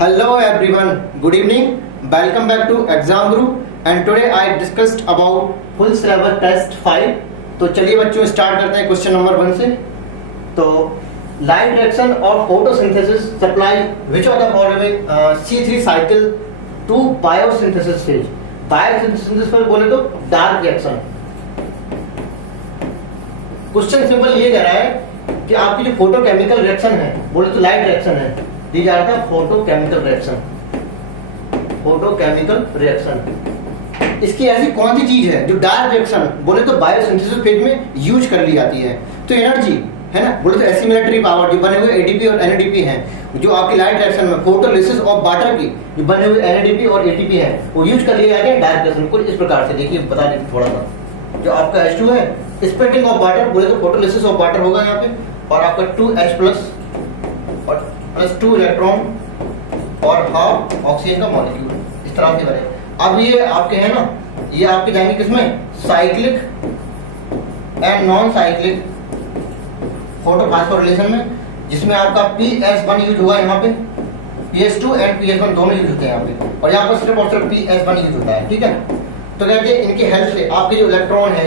Hello everyone, good evening. Welcome back to Exam Guru and today I discussed about full syllabus test 5. तो चलिए बच्चों start करते हैं question number 1 से। तो लाइट रिएक्शन और photosynthesis supply which of the following C3 cycle to biosynthesis stage. Biosynthesis पर बोले तो डार्क रिएक्शन। क्वेश्चन सिंपल ये कह रहा है कि आपकी जो फोटोकेमिकल रिएक्शन है बोले तो लाइट रिएक्शन है, दी जा रहा था फोटोकेमिकल रिएक्शन। फोटोकेमिकल रिएक्शन इसकी ऐसी कौन सी चीज है जो डार्क रिएक्शन बोले तो बायोसिंथेसिस फेज में यूज कर ली जाती है। तो एनर्जी है ना, बोले तो एसिमिलेटरी पावर जो बने हुए एडीपी और एनएडीपी हैं, जो आपकी लाइट रिएक्शन में फोटोलिसिस ऑफ वाटर की जो बने हुए एनएडीपी और एटीपी हैं वो यूज कर लिए जाते हैं डार्क रिएक्शन को। इस प्रकार से देखिए बता देते थोड़ा सा, जो आपका H2 है स्प्लिटिंग ऑफ वाटर बोले तो फोटोलिसिस ऑफ वाटर होगा यहाँ पे, और आपका 2H प्लस और प्लस 2 इलेक्ट्रॉन और हाफ ऑक्सीजन का मॉलिक्यूल इस तरह से बने। अब ये आपके हैं ना, ये आपके जाएंगे किसमें, cyclic and non cyclic photophosphorylation में, जिसमें आपका PS1 यूज होगा यहाँ पे, PS2 एंड PS1 दोनों यूज होते हैं यहाँ पे, और यहाँ पर सिर्फ और सिर्फ PS1 यूज होता है। ठीक है, तो कहते हैं इनकी हेल्प से आपके जो इलेक्ट्रॉन है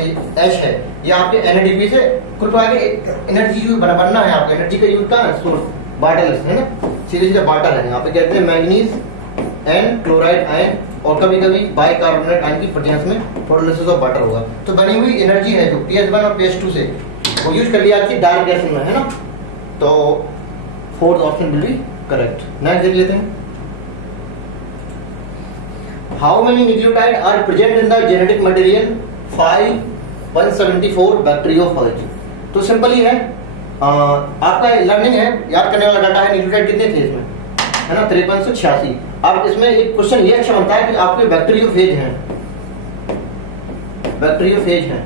H है ये आपके एनएडीपी से कुल आगे एनर्जी यूज बनना है। आपको एनर्जी का यूज का सोर्स वाटर है ना, सीधे सीधे वाटर है। यहाँ पे कहते हैं मैंगनीज एंड क्लोराइड आयन, और कभी कभी बाइकार्बोनेट आयन की प्रेजेंस में फोटोलिसिस ऑफ वाटर होगा। तो बनी हुई एनर्जी है जो PS1 और PS2 से वो यूज कर लिया जाती है डार्क रिएक्शन में, है ना। तो fourth option will be correct. Next देख लेते हैं, how many nucleotide are present in the genetic material 5174 bacteriophage. तो सिंपल ही है, आपका लर्निंग है, याद करने वाला डाटा है। न्यूक्लियोटाइड कितने थे इसमें, है ना, 5386। अब इसमें एक क्वेश्चन ये अच्छा बनता है कि आपके बैक्टीरियोफेज हैं, बैक्टीरियोफेज हैं,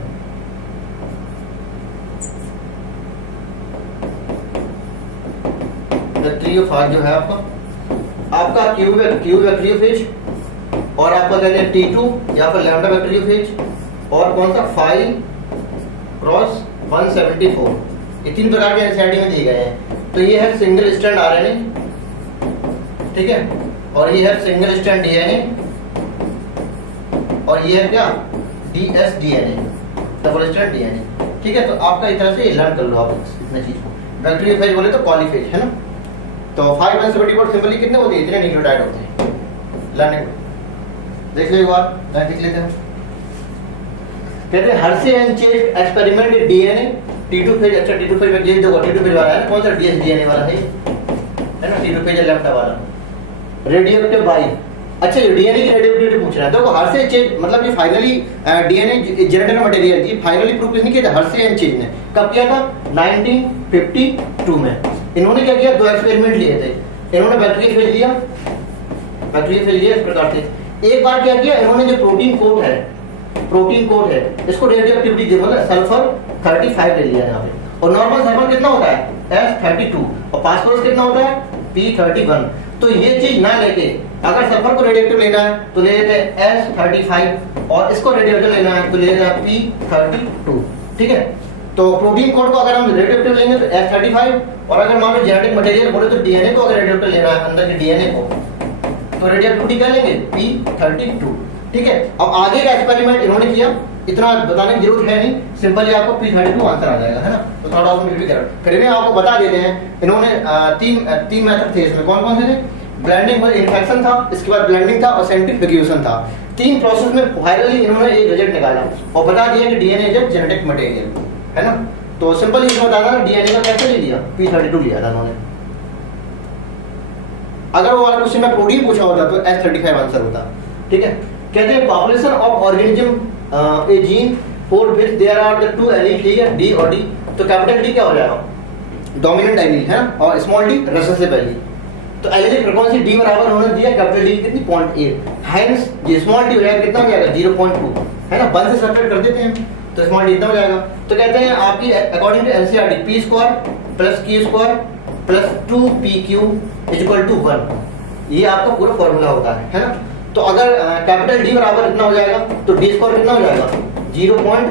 बैक्टीरियोफेज जो है आपका क्यूब बैक्टीरियोफेज, और आपका कहते हैं T2 या फिर लैम्डा बैक्टीरियोफेज, और कौन सा 5 क्रॉस 174। ये तीन प्रकार के एनसीईआरटी में दिए गए हैं। तो ये है सिंगल स्ट्रैंड आरएनए, ठीक है, और ये है सिंगल स्ट्रैंड डीएनए, और ये है क्या dsDNA, डबल स्ट्रैंड डीएनए। ठीक है, तो आपका इस तरह से लर्न कर लो आप इतने चीज को। बैक्टीरियोफेज बोले तो कॉलीफेज, है ना। तो 5174 सिंपली कितने होते हैं, इतने न्यूक्लियोटाइड होते हैं। लर्निंग देख लो एक बार, देख लेते हैं। कहते हैं Hershey and Chase experiment DNA T2 phage. अच्छा T2 फेज में ये देखो T2 फेज वाला है, कौन सा dsDNA वाला है ना, T2 फेज लैम्डा वाला रेडियोएक्टिव बाई। अच्छा ये डीएनए की रेडियोएक्टिविटी पूछ रहा है। देखो हर्षे चेज मतलब ये फाइनली डीएनए जेनेटिक मटेरियल ये फाइनली प्रूफ किसने किया था, हर्षे एंड चेज ने। कब किया था, 1952 में। इन्होंने क्या किया, दो एक्सपेरिमेंट लिए थे। इन्होंने बैक्टीरियोफेज लिया इस प्रकार से। एक बार क्या किया इन्होंने, जो प्रोटीन कोड है इसको रेडियोएक्टिविटी दी, मतलब सल्फर 35 ले लिया यहाँ पे, और नॉर्मल सल्फर कितना होता है S32, और फास्फोरस कितना होता है P31। तो ये चीज ना लेके अगर सल्फर को रेडियोएक्टिव लेना है तो ले लेते हैं S35, और इसको रेडियोएक्टिव लेना है तो ले लेते हैं P32। ठीक है, तो प्रोटीन कोड को अगर हम रेडियोएक्टिव लेंगे तो S35, और अगर मान लो जेनेटिक मटेरियल बोले तो डीएनए को अगर रेडियोएक्टिव लेना है अंदर के डीएनए को तो रेडियोएक्टिविटी क्या लेंगे P32। ठीक है, अब आगे का एक्सपेरिमेंट इन्होंने किया, इतना बताने की जरूरत है नहीं, सिंपली आपको P32 आंसर आ जाएगा, है ना। तो थर्ड ऑप्शन भी करेक्ट। फिर भी आपको बता देते हैं, इन्होंने तीन मेथड थे इसमें। कौन कौन से थे, ब्लेंडिंग में इन्फेक्शन था, इसके बाद ब्लेंडिंग था, और सेंट्रीफ्यूगेशन था। तीन प्रोसेस में फाइनली इन्होंने एक रिजल्ट निकाला और बता दिया कि डीएनए इज जेनेटिक मटेरियल, है ना। तो सिंपली इसमें बता देना डीएनए का कैसे ले लिया, P32 लिया था उन्होंने। अगर वो वाला क्वेश्चन में प्रोटीन पूछा होता तो S35 आंसर होता। ठीक है, कहते हैं population of organism a gene for which there are the two allele, ठीक है, D और D। तो कैपिटल D क्या हो जाएगा, डोमिनेंट एलील, है ना, और स्मॉल d रिसेसिव एलील। तो एलील फ्रीक्वेंसी D बराबर होने दिया कैपिटल D कितनी 0.8, हेंस ये स्मॉल d हो जाएगा कितना हो जाएगा 0.2, है ना। 1 से सब्ट्रैक्ट कर देते हैं तो स्मॉल d इतना हो जाएगा। तो कहते हैं आपकी according to NCERT P² plus Q² plus 2PQ = 1, ये आपका पूरा फॉर्मूला होता है ना। तो अगर कैपिटल D बराबर इतना हो जाएगा तो D² कितना हो जाएगा 0.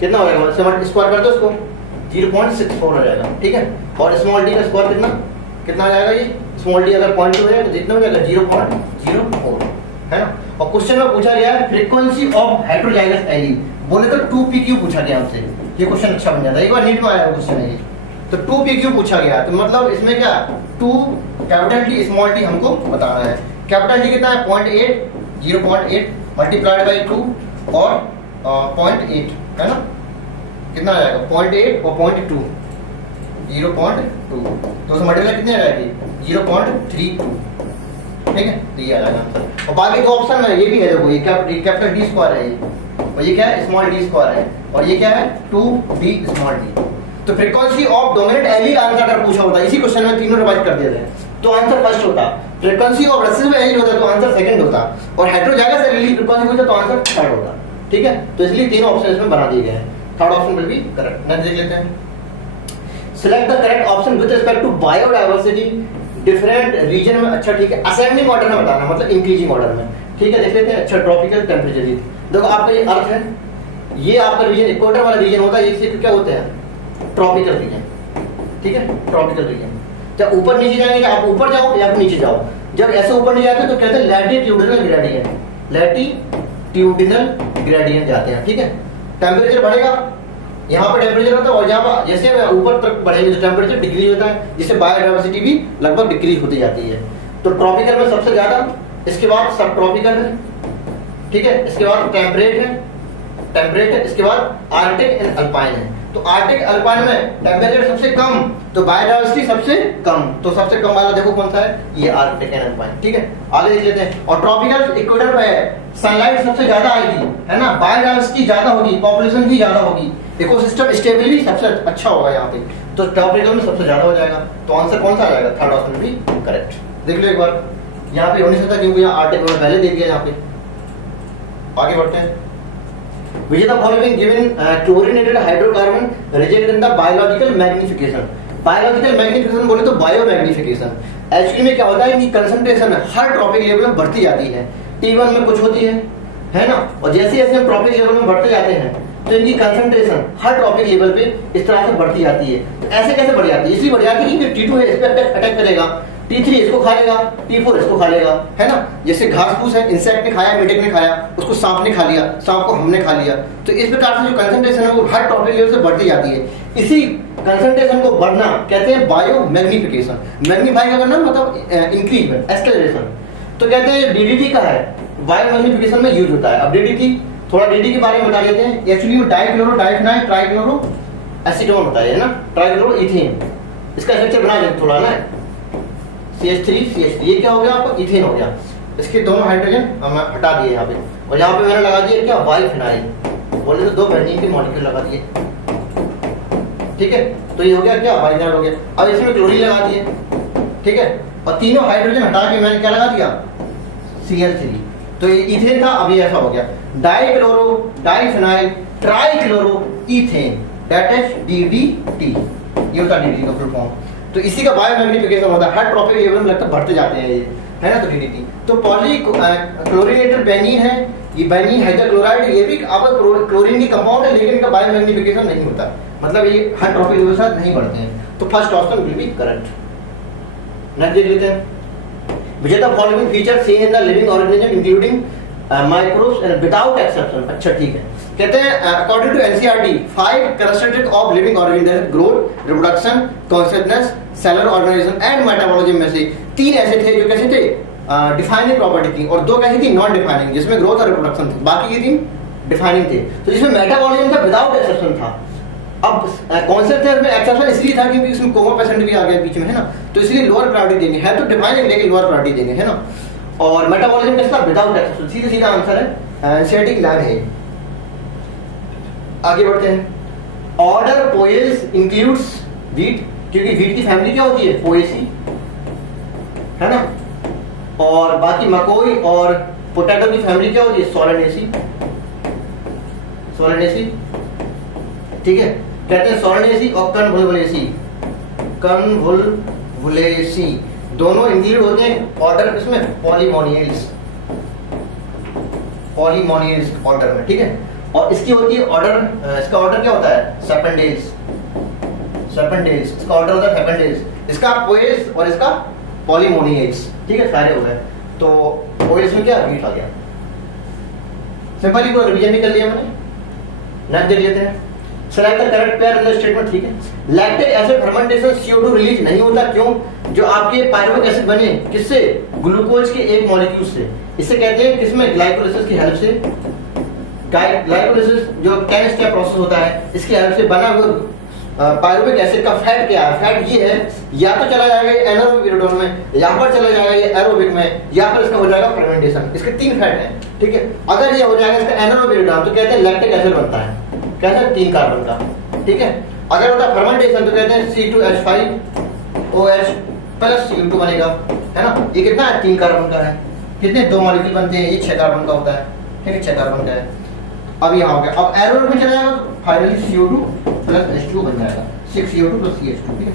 कितना हो जाएगा, स्क्वायर कर दो इसको 0.64 हो जाएगा। ठीक है, और स्मॉल d का स्क्वायर कितना कितना आ जाएगा ये स्मॉल डी अगर 0.2 है तो जितना हो जाएगा 0.04 है ना। और क्वेश्चन में पूछा गया है फ्रीक्वेंसी ऑफ हेटेरोजाइगस एलील, बोले तो 2pq पूछा गया हमसे, ये क्वेश्चन अच्छा बन जाता है, एक बार नीट में आया क्वेश्चन है ये। तो 2pq पूछा गया तो मतलब इसमें क्या 2 कैपिटल टी स्मॉल टी हमको बताना है। कैपिटल टी कितना है 0.8 0.8 मल्टीप्लाइड बाई 2 और 0.8 है ना, कितना आ जाएगा 0.8 और 0.2 0.2 तो उसमें मल्टीप्लाई कितनी आ जाएगी 0.32, ठीक है। तो ये आ जाएगा आंसर। और बाकी दो ऑप्शन में ये भी है, देखो ये कैपिटल डी स्क्वायर है ये, और ये क्या है स्मॉल डी स्क्वायर है, और ये क्या है 2d स्मॉल डी। तो frequency of dominant allele answer अगर पूछा होता इसी क्वेश्चन में तीनों रिवाइज कर देते हैं तो आंसर फर्स्ट होता, फ्रीक्वेंसी ऑफ रिसेसिव एलील होता तो आंसर सेकंड होता, और हेटेरोजाइगस एलील फ्रीक्वेंसी पूछा तो आंसर थर्ड होता, ठीक है। तो इसलिए तीनों ऑप्शन इसमें बना दिए गए हैं, third option will be correct. Next देख लेते हैं, select the correct option with respect to biodiversity different region में। अच्छा ठीक है, असेंडिंग ऑर्डर में बताना, मतलब इंक्रीजिंग ऑर्डर में, ठीक है। देख लेते हैं। अच्छा ट्रॉपिकल टेम्परेचर, देखो आपका ये अर्थ है, ये आपका रीजन इक्वेटर वाला रीजन होता है, इससे क्या होते हैं ट्रॉपिकल रीजन, ठीक है ट्रॉपिकल रीजन। जब ऊपर नीचे जाएंगे आप ऊपर जाओ या नीचे जाओ, जब ऐसे ऊपर नहीं जाते तो कहते हैं लैटिट्यूडिनल ग्रेडियंट, लैटिट्यूडिनल ग्रेडियंट जाते हैं, ठीक है। टेम्परेचर बढ़ेगा, यहाँ पर टेम्परेचर होता है, और यहाँ पर जैसे ऊपर तक बढ़ेंगे तो टेम्परेचर डिक्रीज होता है, जिससे बायोडायवर्सिटी भी लगभग डिक्रीज होती जाती है। तो ट्रॉपिकल में सबसे ज्यादा, इसके बाद सब ट्रॉपिकल है, ठीक है, इसके बाद टेम्परेट है, इसके बाद आर्टिक एंड अल्पाइन है। तो आर्टिक अल्पाइन में टेम्परेचर सबसे कम तो बायोडायवर्सिटी सबसे कम, तो सबसे कम वाला देखो कौन सा है, ये आर्टिक एंड अल्पाइन, ठीक है। आगे देख लेते हैं। और ट्रॉपिकल इक्वेटर में सनलाइट सबसे ज्यादा आएगी, है ना, बायोडायवर्सिटी ज्यादा होगी, पॉपुलेशन भी ज्यादा होगी, इकोसिस्टम स्टेबिलिटी सबसे अच्छा होगा यहाँ पे, तो ट्रॉपिकल में सबसे ज्यादा हो जाएगा। तो आंसर कौन सा आ जाएगा, थर्ड ऑप्शन भी करेक्ट। देख लो एक बार, यहाँ पे हो नहीं सकता क्योंकि यहाँ आर्टिक में पहले देख दिया। यहाँ पे आगे बढ़ते हैं। Which of the following given chlorinated hydrocarbon reject in the biological magnification? Biological magnification बोले तो बायो मैग्निफिकेशन। एक्चुअली में क्या होता है कि कंसंट्रेशन हर ट्रॉपिक लेवल में बढ़ती जाती है, T1 में कुछ होती है ना, और जैसे जैसे हम ट्रॉपिक लेवल में बढ़ते जाते हैं तो इनकी कंसंट्रेशन हर ट्रॉपिक लेवल पे इस तरह से बढ़ती जाती है। तो ऐसे कैसे बढ़ जाती है, इसलिए बढ़ जाती है कि T2 है इस पर अटैक करेगा, T3 इसको खा लेगा, T4 इसको खा लेगा, है ना। जैसे घास फूस है, इंसेक्ट ने खाया, मीटिक ने खाया, उसको सांप ने खा लिया, सांप को हमने खा लिया। तो इस प्रकार से जो कंसंट्रेशन है वो हर ट्रॉपिक लेवल से बढ़ती जाती है। इसी कंसंट्रेशन को बढ़ना कहते हैं बायो मैग्निफिकेशन। मैग्नीफाई का करना मतलब इंक्रीजमेंट, एक्सेलरेशन। तो कहते हैं DDT का है, बायो मैग्निफिकेशन में यूज होता है। अब DDT, थोड़ा DDT के बारे में बता देते हैं। एक्चुअली वो डाइक्लोरो डाइफिनाइल ट्राइक्लोरो एसीटोन होता है ना, ट्राइक्लोरो इथेन। इसका स्ट्रक्चर बना देते थोड़ा ना, CH3 ये क्या हो गया आपका, इथेन हो गया। इसके दोनों हाइड्रोजन हम हटा दिए यहाँ पे, और यहाँ पे मैंने लगा दिया क्या, बाइफिनाइल, बोले तो दो बेंजीन के मॉलिक्यूल लगा दिए, ठीक है। तो ये हो गया क्या, बाइफिनाइल हो गया। अब इसमें क्लोरीन लगा दिए, ठीक है, और तीनों हाइड्रोजन हटा के मैंने क्या लगा दिया, Cl3। तो ये इथेन था, अब ये ऐसा हो गया dichloro diphenyl trichloro ethane, that is DDT। ये होता है DDT का फुल फॉर्म। तो इसी का बायो मैग्निफिकेशन होता है, हर ट्रॉपिक लेवल में लगता बढ़ते जाते हैं ये, है ना। तो DDT तो पॉली क्लोरीनेटेड बेंजीन है, ये बेंजीन हाइड्रोक्लोराइड, ये भी अब क्लोरीन की कंपाउंड है, लेकिन इनका बायो मैग्निफिकेशन नहीं होता, मतलब ये हर ट्रॉपिक लेवल के साथ नहीं बढ़ते हैं। तो first option will be correct. Next देख लेते हैं। Which of the following features seen in the living organism including microbes and without exception? अच्छा ठीक है, कहते हैं according to NCERT 5 characteristics of living organism, that is growth, reproduction, consciousness, cellular organism and metabolism में से 3 ऐसे थे जो कैसे थे, डिफाइनिंग प्रॉपर्टी थी, और 2 कैसी थी, नॉन डिफाइनिंग, जिसमें ग्रोथ और रिप्रोडक्शन थी, बाकी ये 3 डिफाइनिंग थे। तो जिसमें मेटाबॉलिज्म था विदाउट एक्सेप्शन था। अब कॉन्सेप्ट में एक्सेप्शन इसलिए था क्योंकि इसमें कोमा पेशेंट भी आ गया बीच में, है ना, तो इसलिए लोअर प्रायोरिटी देंगे, है तो डिफाइनिंग लेकिन लोअर प्रायोरिटी देंगे, है ना। और मेटाबॉलिज्म किसका, विदाउट एक्सेप्शन, सीधा सीधा आंसर है एनसीईआरटी लाइन है। आगे बढ़ते हैं। ऑर्डर पोएस इंक्लूड्स व्हीट, क्योंकि व्हीट की फैमिली क्या होती है, पोएसी, है ना। और बाकी मकोई और पोटैटो की फैमिली क्या होती है, सोलेनेसी, सोलेनेसी, ठीक है। कहते हैं सोलेनेसी और कन्वोल्वेसी, कन्वोल्वेसी दोनों इंक्लूड होते हैं ऑर्डर इसमें पॉलीमोनियल्स, पॉलीमोनियल्स ऑर्डर में, ठीक है। और इसकी होती है ऑर्डर, इसका ऑर्डर क्या होता है, सेपेंडेल्स, सेपेंडेल्स, इसका ऑर्डर होता है सेपेंडेल्स। इसका पोएस और इसका पॉलीमोनियस, ठीक है, सारे हो गए। तो पोएस में क्या वीट आ गया, सिंपली को रिवीजन भी कर लिया मैंने, नेक्स्ट देख लेते हैं। Select the correct pair in the statement, ठीक है। Lactic acid fermentation CO2 release नहीं होता, क्यों? जो आपके पायरुविक एसिड बने किससे? ग्लूकोज के एक मॉलिक्यूल से। इसे कहते हैं किसमें? ग्लाइकोलाइसिस की हेल्प से। ग्लाइकोलाइसिस जो 10 स्टेप प्रोसेस होता है, इसकी हेल्प से बना हुआ पायरुविक एसिड का फैट क्या है? फैट ये है, या तो चला जाएगा एनारोबिक पेरियोडोन में, या पर चला जाएगा ये एरोबिक में, या फिर इसका हो जाएगा फर्मेंटेशन। इसके 3 फैट हैं, ठीक है। अगर ये हो जाएगा इसका एनारोबिक पेरियोडोन तो कहते हैं लैक्टिक एसिड बनता है, कहते हैं 3 कार्बन का, ठीक है। अगर होता है फर्मेंटेशन तो कहते हैं C2H5OH प्लस CO2 बनेगा, है ना। ये कितना है? 3 कार्बन का है। कितने? 2 मॉलिक्यूल बनते हैं, ये 6 कार्बन का होता है, ठीक है, 6 कार्बन का है। अब यहाँ हो गया, अब एरोबिक में चला जाएगा तो फाइनली CO2 प्लस H2 बन जाएगा, 6CO2 प्लस CH2, ठीक है।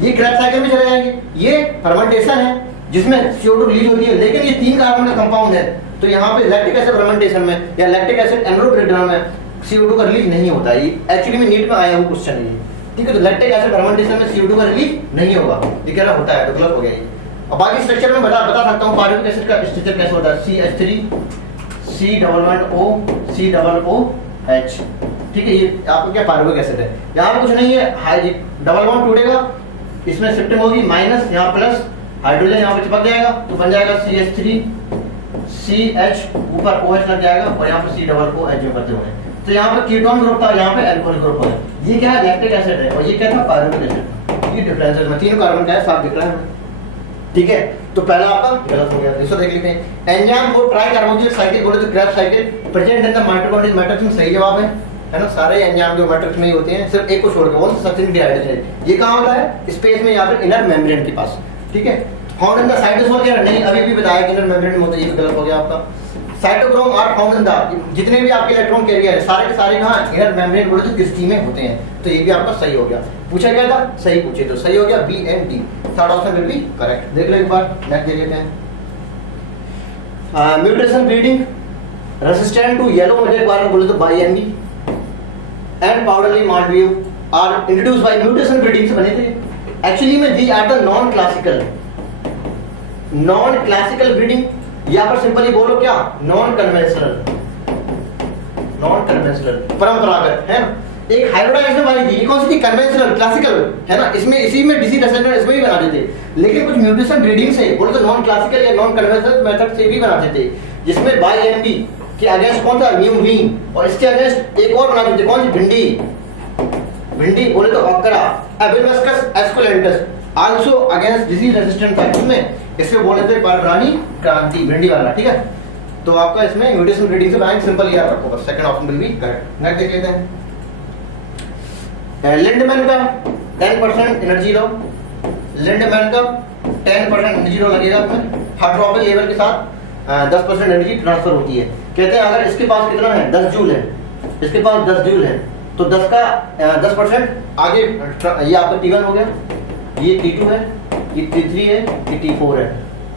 ये क्रैब साइकिल में चले जाएंगे। ये फर्मेंटेशन है जिसमें CO2 रिलीज होती है, लेकिन ये 3 कार्बन का कंपाउंड है, तो यहाँ पे लैक्टिक एसिड फर्मेंटेशन में या लैक्टिक एसिड एनारोबिक ब्रेकडाउन में CO2 का रिलीज नहीं होता है। ये एक्चुअली में नीट में आया हुआ क्वेश्चन है, ठीक है। तो लैक्टिक एसिड फर्मेंटेशन में CO2 का रिलीज नहीं होगा, ये कह रहा होता है, तो गलत हो गया ये। अब बाकी स्ट्रक्चर में बता सकता हूँ पायरुविक एसिड का स्ट्रक्चर कैसे होता है। CH3 C++O C+OH, ठीक है। ये आपको क्या पायरुविक एसिड है, यहाँ कुछ नहीं है, हाई डबल बॉन्ड टूटेगा, इसमें शिफ्टिंग होगी माइनस, यहाँ प्लस, हाइड्रोजन यहाँ पे चिपक जाएगा तो बन जाएगा CH3 CH ऊपर OH लग जाएगा और यहाँ पे C+OH में करते हुए, तो यहाँ पे कीटोन ग्रुप था, यहाँ पे एल्कोहल ग्रुप है। ये क्या है? लैक्टिक एसिड है, और ये क्या था? Pyruvic acid. ये डिफरेंस है, 3 कार्बन का है, साफ दिख रहा है, ठीक है। तो पहला आपका गलत हो गया, इसको देख लेते हैं। एंजाइम को ट्राई कार्बोक्सिल साइकिल बोले तो Krebs cycle present in the mitochondrial matrix में सही जवाब है ना। सारे एंजाइम जो मैट्रिक्स में ही होते हैं, सिर्फ एक को छोड़ के, वो सचिन डिहाइड्रेटेड। ये कहाँ होता है? स्पेस में या फिर इनर मेम्ब्रेन के पास, ठीक है। फाउंड इन द साइटोसोल क्या नहीं, अभी भी बताया कि इनर मेम्ब्रेन में होता है, ये गलत हो गया आपका। Cytochrome are found in the, जितने भी आपके इलेक्ट्रॉन कैरियर है सारे के सारे कहाँ? इनर मेम्ब्रेन बोले तो किस्ती में होते हैं, तो ये भी आपका सही हो गया। पूछा गया था, सही पूछे तो सही हो गया, B and D, third option will be correct. देख लो एक बार, नेक्स्ट देख लेते हैं। Mutation breeding resistant to yellow material बारे में बोले तो by andy and powdery mildew are introduce by mutation breeding से बने थे। एक्चुअली में they are the non classical breeding, या पर सिंपली बोलो क्या? नॉन कन्वेंशनल परंपरागत, है ना। एक हाइब्रिडाइजेशन वाली थी, ये कौन सी थी? कन्वेंशनल, क्लासिकल, है ना। इसमें इसी में डिसीज असेंडेंट इसमें भी बनाते थे, लेकिन कुछ म्यूटेशन ब्रीडिंग से बोलो तो नॉन क्लासिकल या नॉन कन्वेंशनल मेथड से भी बनाते थे, जिसमें बाई एमबी के अगेंस्ट कौन था? म्यूवीन, और इसके अगेंस्ट एक और बनाते थे, कौन सी? भिंडी बोले तो okra, एबिलमस्कस एस्कुलेंटस also against disease resistant था, इसमें इससे बोले थे पररानी क्रांति, भिंडी वाला, ठीक है। तो आपका इसमें म्यूटेशन ब्रीडिंग से बनाएंगे, सिंपल याद रखो बस, second option will be correct. Next देख लेते हैं। लिंडमैन का 10% एनर्जी लो, लिंडमैन का 10% एनर्जी लो लगेगा उसमें, हाइड्रोफिल लेवल के साथ 10% एनर्जी ट्रांसफर होती है। कहते हैं अगर इसके पास कितना है? 10 जूल है, इसके पास 10 जूल है, तो 10 का 10% आगे, ये आपका T1 हो गया, ये T2 है, ये T3 है, ये T4 है।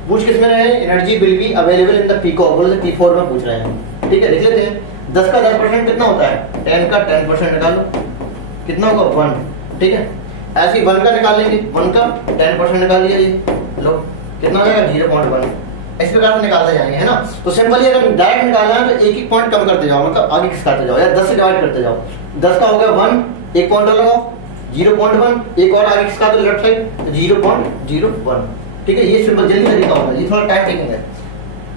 पूछ किस में रहे? Energy will be available in the pico, बोले तो T4 में पूछ रहे हैं, ठीक है। देख लेते हैं 10 का 10% कितना होता है? 10 का 10% निकालो, कितना होगा? 1, ठीक है। ऐसे 1 का निकाल लेंगे, 1 का 10% निकाल लिया, ये लो कितना हो जाएगा? 0.1। इस प्रकार से निकालते जाएंगे, है ना। तो सिंपली अगर डायरेक्ट निकालना है तो एक पॉइंट कम करते जाओ, मतलब आगे खिसकाते जाओ, या 10 से डिवाइड करते जाओ। 10 का हो गया 1, एक पॉइंट लगाओ 0.1, एक और आगे खिसका दो लेफ्ट साइड 0.01, ठीक है। ये सिंपल जल्दी तरीका होता है, ये थोड़ा टाइम टेकिंग है,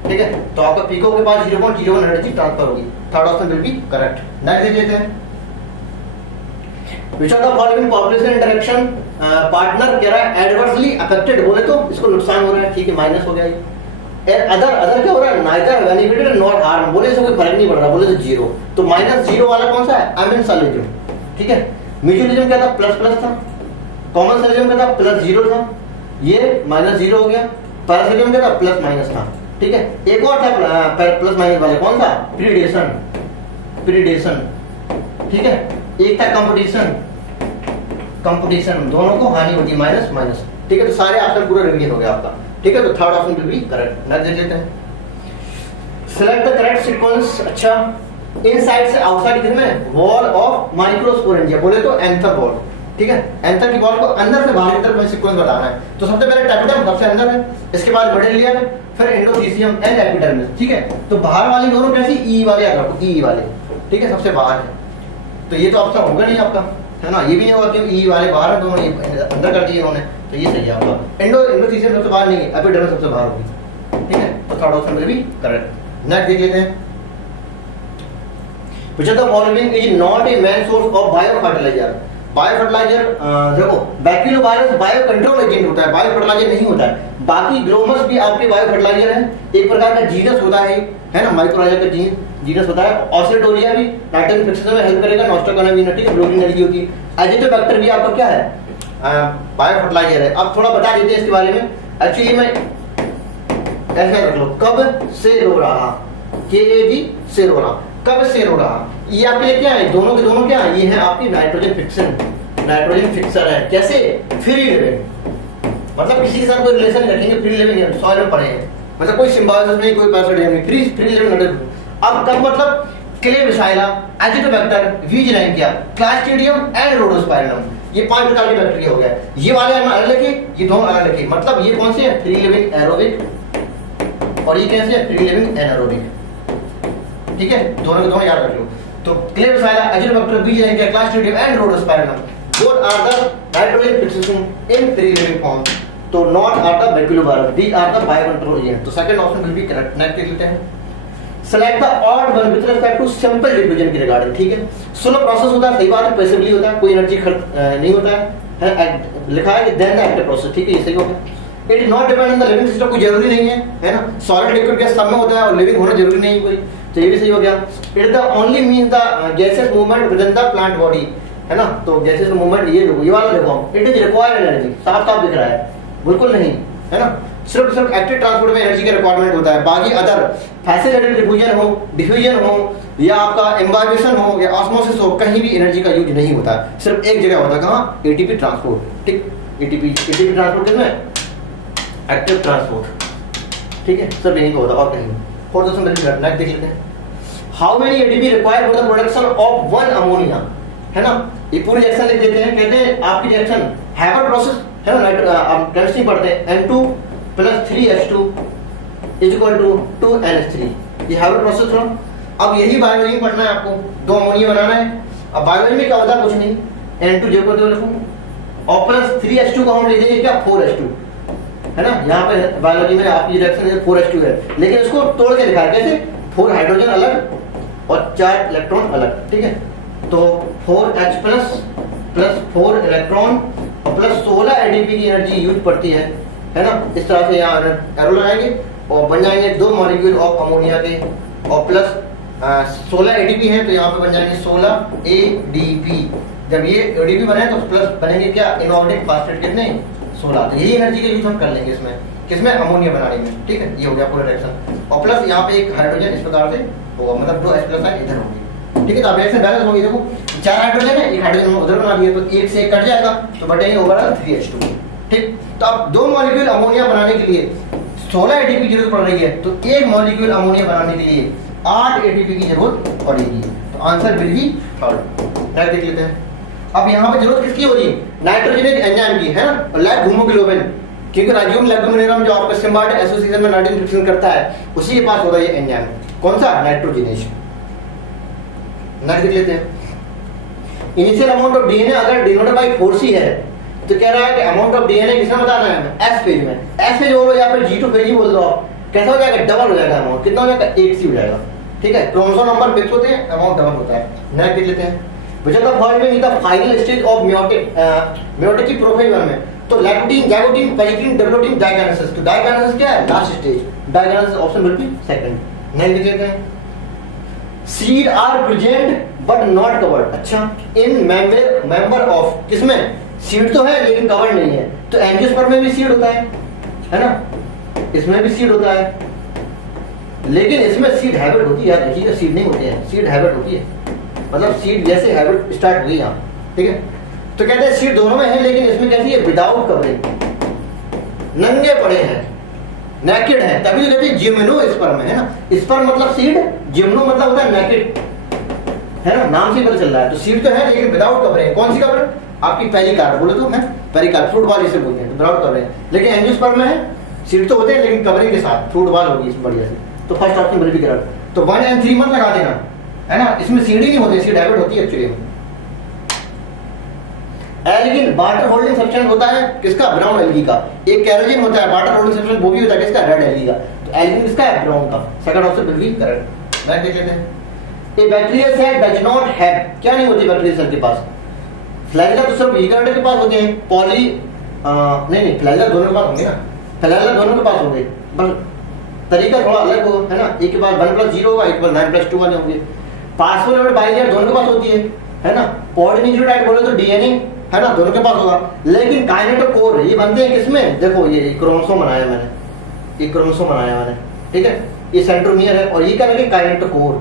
ठीक है। तो आपका पीको के पास 0.01 एनर्जी ट्रांसफर होगी, third option will be correct. Next देख लेते हैं। Which of the following population interaction partner कह रहा है adversely affected, बोले तो इसको नुकसान हो रहा है, ठीक है, माइनस हो गया ये। अदर क्या हो रहा है? neither benefited nor harm, बोले इसको कोई फर्क नहीं पड़ रहा, बोले तो 0, तो -0 वाला कौन सा है? अमेंसलिज्म, ठीक है। म्यूचुअलिज्म क्या था? प्लस था, कॉमनसलिज्म क्या था? +0 था, ये -0 हो गया। पैरासिलिज्म क्या था? +- था, ठीक है। एक और था +- वाला, कौन सा? प्रीडेशन, ठीक है। एक था कंपटीशन, दोनों को हानि होती है, माइनस, ठीक है। तो सारे ऑप्शन पूरा रिवीजन हो गया आपका, ठीक है। तो third option will be correct. Next देख लेते हैं। Select the correct sequence. अच्छा, इनसाइड से आउटसाइड किसमें? वॉल ऑफ माइक्रोस्पोरेंजिया, बोले तो एंथर वॉल, ठीक है। एंथर की बॉल को अंदर से बाहर की तरफ में सीक्वेंस बताना है। तो सबसे पहले टेपिडम सबसे अंदर है, इसके बाद मिडिल फिर एंडोथीसियम एंड एपिडर्मिस, ठीक है। तो बाहर वाले दोनों कैसी, ई वाले याद रखो, ई वाले, ठीक है, सबसे बाहर है। तो ये तो ऑप्शन होगा नहीं आपका, है ना, ये भी नहीं होगा कि ई वाले बाहर है, दोनों ये अंदर कर दिए इन्होंने, तो ये सही है आपका। एंडोथीसियम सबसे बाहर नहीं है, एपिडर्मिस सबसे बाहर होगी, ठीक है। तो थर्ड ऑप्शन में भी करेक्ट। नेक्स्ट देख लेते हैं, which of the following is not a main source of biofertilizer? Biofertilizer देखो, बैक्टीरियोवायरस बायो कंट्रोल एजेंट होता है, बायो फर्टिलाइजर नहीं होता है। बाकी ग्लोमस भी आपके बायो फर्टिलाइजर है, एक प्रकार का जीनस होता है ना, माइक्रोराइजा का जीनस होता है। ऑस्ट्रेटोरिया भी नाइट्रोजन फिक्सेशन में हेल्प करेगा, नॉस्ट्रोकनामिना, ठीक है, ब्लोटिंग एनर्जी होती है। एजिटोबैक्टर भी आपका क्या है, बायो फर्टिलाइजर है। अब थोड़ा बता देते हैं इसके बारे में। एक्चुअली में ऐसा रख लो, कब से रो रहा, KAB से रो रहा, कब से रो रहा, ये आपके लिए क्या है, दोनों के दोनों क्या है, ये है आपकी नाइट्रोजन फिक्सन, नाइट्रोजन फिक्सर है। कैसे, फ्री लिविंग, मतलब किसी के साथ कोई रिलेशन रखेंगे, फ्री लिविंग सॉइल में पड़े हैं, मतलब कोई सिम्बायोसिस नहीं, कोई पैरासिटिक नहीं, फ्री लिविंग नटल। अब कब मतलब क्लेबिसाइला, एजिटोबैक्टर, वीजिलैंकिया, क्लास्ट्रीडियम एंड रोडोस्पाइरम, ये 5 प्रकार के बैक्टीरिया हो गए। ये वाले हम अलग लिखे, ये दोनों अलग लिखे, मतलब ये कौन से हैं, फ्री लिविंग एरोबिक, और ये कैसे है, फ्री लिविंग एनारोबिक, ठीक है, दोनों के दोनों याद रख लो। तो Klebsiella, Azotobacter, Beijerinckia, Clostridium and Rhodospirillum, both are the nitrogen fixation in free living form. तो not are the bacteriovirus, they are the bio control agent. तो second option will be correct. Next देख लेते हैं, select the odd one with respect to simple diffusion की regarding, ठीक है। Slow process होता है, सही बात है, पैसिवली होता है, कोई एनर्जी खर्च नहीं होता है, लिखा है कि देन द एक्टिव प्रोसेस, ठीक है, ये सही हो गया। It is not depend on the living system, कोई जरूरी नहीं है ना, सॉलिड लिक्विड गैस सब में होता है और लिविंग होना जरूरी नहीं है कोई, तो ये भी सही हो गया। It is the only mean the gases movement with in the plant body, है ना, तो गैसेस मूवमेंट ये वाला देखो, इट इज रिक्वायर्ड एनर्जी, साफ साफ दिख रहा है, बिल्कुल नहीं, है ना, सिर्फ एक्टिव ट्रांसपोर्ट में एनर्जी का रिक्वायरमेंट होता है। बाकी अदर फैसिलिटेटेड डिफ्यूजन हो या आपका इम्बाइबेशन हो या ऑस्मोसिस हो, कहीं भी एनर्जी का यूज नहीं होता है, सिर्फ एक जगह होता है, कहाँ, एटीपी ट्रांसपोर्ट, ठीक, एटीपी ट्रांसपोर्ट कितना है, एक्टिव ट्रांसपोर्ट, ठीक है, सब यहीं का होता है और कहीं। और दोस्तों नेक्स्ट देख लेते हैं, how many ATP required for the production of one ammonia, है ना, ये पूरी रिएक्शन लिख देते हैं। कहते हैं आपकी रिएक्शन हैबर प्रोसेस है ना, आप केमिस्ट्री पढ़ते हैं, N2 + 3H2 = 2NH3, ये हैबर प्रोसेस हो। अब यही बायोलॉजी में पढ़ना है आपको, दो अमोनिया बनाना है। अब बायोलॉजी में क्या होता है, कुछ नहीं, N2 जो को लिखूं और प्लस 3H2 को हम ले जाएंगे क्या, 4H2, है ना। यहाँ पे बायोलॉजी में आपकी रिएक्शन 4H2 है, लेकिन इसको तोड़ के लिखा है कैसे, 4 हाइड्रोजन अलग और 4 इलेक्ट्रॉन अलग, ठीक है। तो 4H प्लस 4 इलेक्ट्रॉन और प्लस 16 एटीपी की एनर्जी यूज पड़ती है ना। इस तरह से यहाँ एरो लगाएंगे और बन जाएंगे 2 मॉलिक्यूल ऑफ अमोनिया के, और प्लस 16 एटीपी है तो यहाँ पे बन जाएंगे 16 एडीपी। जब ये एडीपी बने तो प्लस बनेंगे क्या, इनऑर्गेनिक फास्फेट कितने, 16। तो यही एनर्जी का यूज हम कर लेंगे इसमें, किसमें, अमोनिया बनाने में, ठीक है। ये हो गया पूरा रिएक्शन, और प्लस यहाँ पे एक हाइड्रोजन इस प्रकार से होगा, मतलब 2 H+ है इधर होगी, ठीक है। तो अब रिएक्शन बैलेंस होगी, देखो 4 हाइड्रोजन है, एक हाइड्रोजन उधर बना दिया तो 1 से 1 कट जाएगा, तो बटेंगे ओवरऑल 3H2, ठीक। तो अब 2 मॉलिक्यूल अमोनिया बनाने के लिए 16 एटीपी की जरूरत पड़ रही है, तो 1 मॉलिक्यूल अमोनिया बनाने के लिए 8 एटीपी की जरूरत पड़ेगी। तो answer will be third. Next देख लेते हैं, अब यहाँ पे जरूरत किसकी हो रही है, नाइट्रोजनेज एंजाइम की, है ना, लैक हीमोग्लोबिन, क्योंकि राइजोम लैक्टोमिनेरम जो आपका सिम्बायोटिक एसोसिएशन में नाइट्रोजन फिक्सिंग करता है, उसी के पास होगा ये एंजाइम, कौन सा, नाइट्रोजनेज। नेक्स्ट देख लेते हैं, इनिशियल अमाउंट ऑफ डीएनए अगर डिनोटेड बाय 4C है तो कह रहा है कि अमाउंट ऑफ डीएनए किसमें बताना है हमें, S फेज में, S फेज बोलो या फिर G2 फेज ही बोल दो आप, कैसा हो जाएगा, डबल हो जाएगा अमाउंट, कितना हो जाएगा, 8C हो जाएगा, ठीक है। क्रोमोसोम नंबर फिक्स होते हैं, अमाउंट डबल होता है। नेक्स्ट देख लेते हैं, which of the following is the final stage of meiotic की प्रोफेज में, तो लैक्टोटीन, जाइगोटीन, पेरिटीन, डेवलोटीन, डाइगोनेसिस। तो डाइगोनेसिस क्या है, last stage, diagnosis option will be second. Next देख लेते हैं, seed are present but not covered, अच्छा, इन मेंबर ऑफ, किसमें, सीड तो है लेकिन कवर्ड नहीं है, तो एंजियोस्पर्म में भी सीड होता है ना, इसमें भी सीड होता है, लेकिन इसमें सीड हैबिट होती है, यार देखिएगा, सीड नहीं होती है, सीड हैबिट होती है, मतलब सीड जैसे हैबिट स्टार्ट हुई यहाँ, ठीक है। तो कहते हैं सीड दोनों में है, लेकिन इसमें कैसी है, विदाउट कवरिंग, नंगे पड़े हैं, नेकेड है, तभी तो कहते हैं जिम्नोस्पर्म, है ना। स्पर्म मतलब सीड, जिम्नो मतलब होता है नेकेड, है ना, नाम से पता चल रहा है। तो सीड तो है लेकिन विदाउट कवरिंग, कौन सी कवरिंग, आपकी पेरिकार्प बोले तो मैं पेरिकार्प फ्रूट बॉल जिसे बोलते हैं, ब्राउट कर रहे हैं, लेकिन एंजियोस्पर्म में है सीड तो होते हैं लेकिन कवरिंग के साथ फ्रूट बॉल होगी इसमें बढ़िया से। तो first option will be correct. तो 1 और 3 मत लगा देना, है ना, इसमें सीड ही नहीं होती, सीड हैबिट होती है एक्चुअली में। एल्गिन वाटर होल्डिंग सब्सटेंस होता है किसका, ब्राउन एल्गी का। एक कैरोलिन होता है वाटर होल्डिंग सब्सटेंस, वो भी होता है किसका, रेड एल्गी का। तो एल्गिन किसका है, ब्राउन का। Second option will be correct. Next देख लेते हैं। A bacterial cell does not have, क्या नहीं होती बैक्टीरियल सेल के पास, फ्लैजेला तो सिर्फ यूकेरियोट के पास होते हैं, पॉली नहीं फ्लैजेला दोनों के पास होंगे ना, फ्लैजेला दोनों के पास होंगे, बस तरीका थोड़ा अलग हो, है ना, एक के पास 1+0 होगा, एक के पास 9+2 वाले होंगे। फास्फोलिपिड बाइलेयर दोनों के पास होती है ना। पॉलीन्यूक्लियोटाइड बोले तो डीएनए, है ना, दोनों के पास होगा। लेकिन काइनेटोकोर ये बनते हैं किसमें, देखो ये क्रोमोसोम बनाया मैंने, ये क्रोमोसोम बनाया मैंने, ठीक है, ये सेंट्रोमियर है और ये क्या लगे काइनेटोकोर।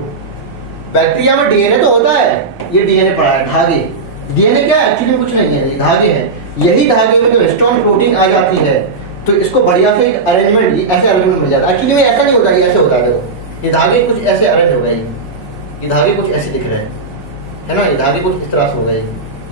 बैक्टीरिया में डीएनए तो होता है, ये डीएनए पड़ा है, धागे। डीएनए क्या है, एक्चुअली कुछ नहीं है, ये धागे हैं। यही धागे में जो हिस्टोन प्रोटीन आ जाती है तो इसको बढ़िया से एक अरेंजमेंट, ये ऐसे अरेंजमेंट मिल जाता है। एक्चुअली में ऐसा नहीं होता, ये ऐसे होता है, देखो ये धागे कुछ ऐसे अरेंज हो गए, ये धागे कुछ ऐसे दिख रहे हैं, है ना, ये धागे कुछ इस तरह से हो गए।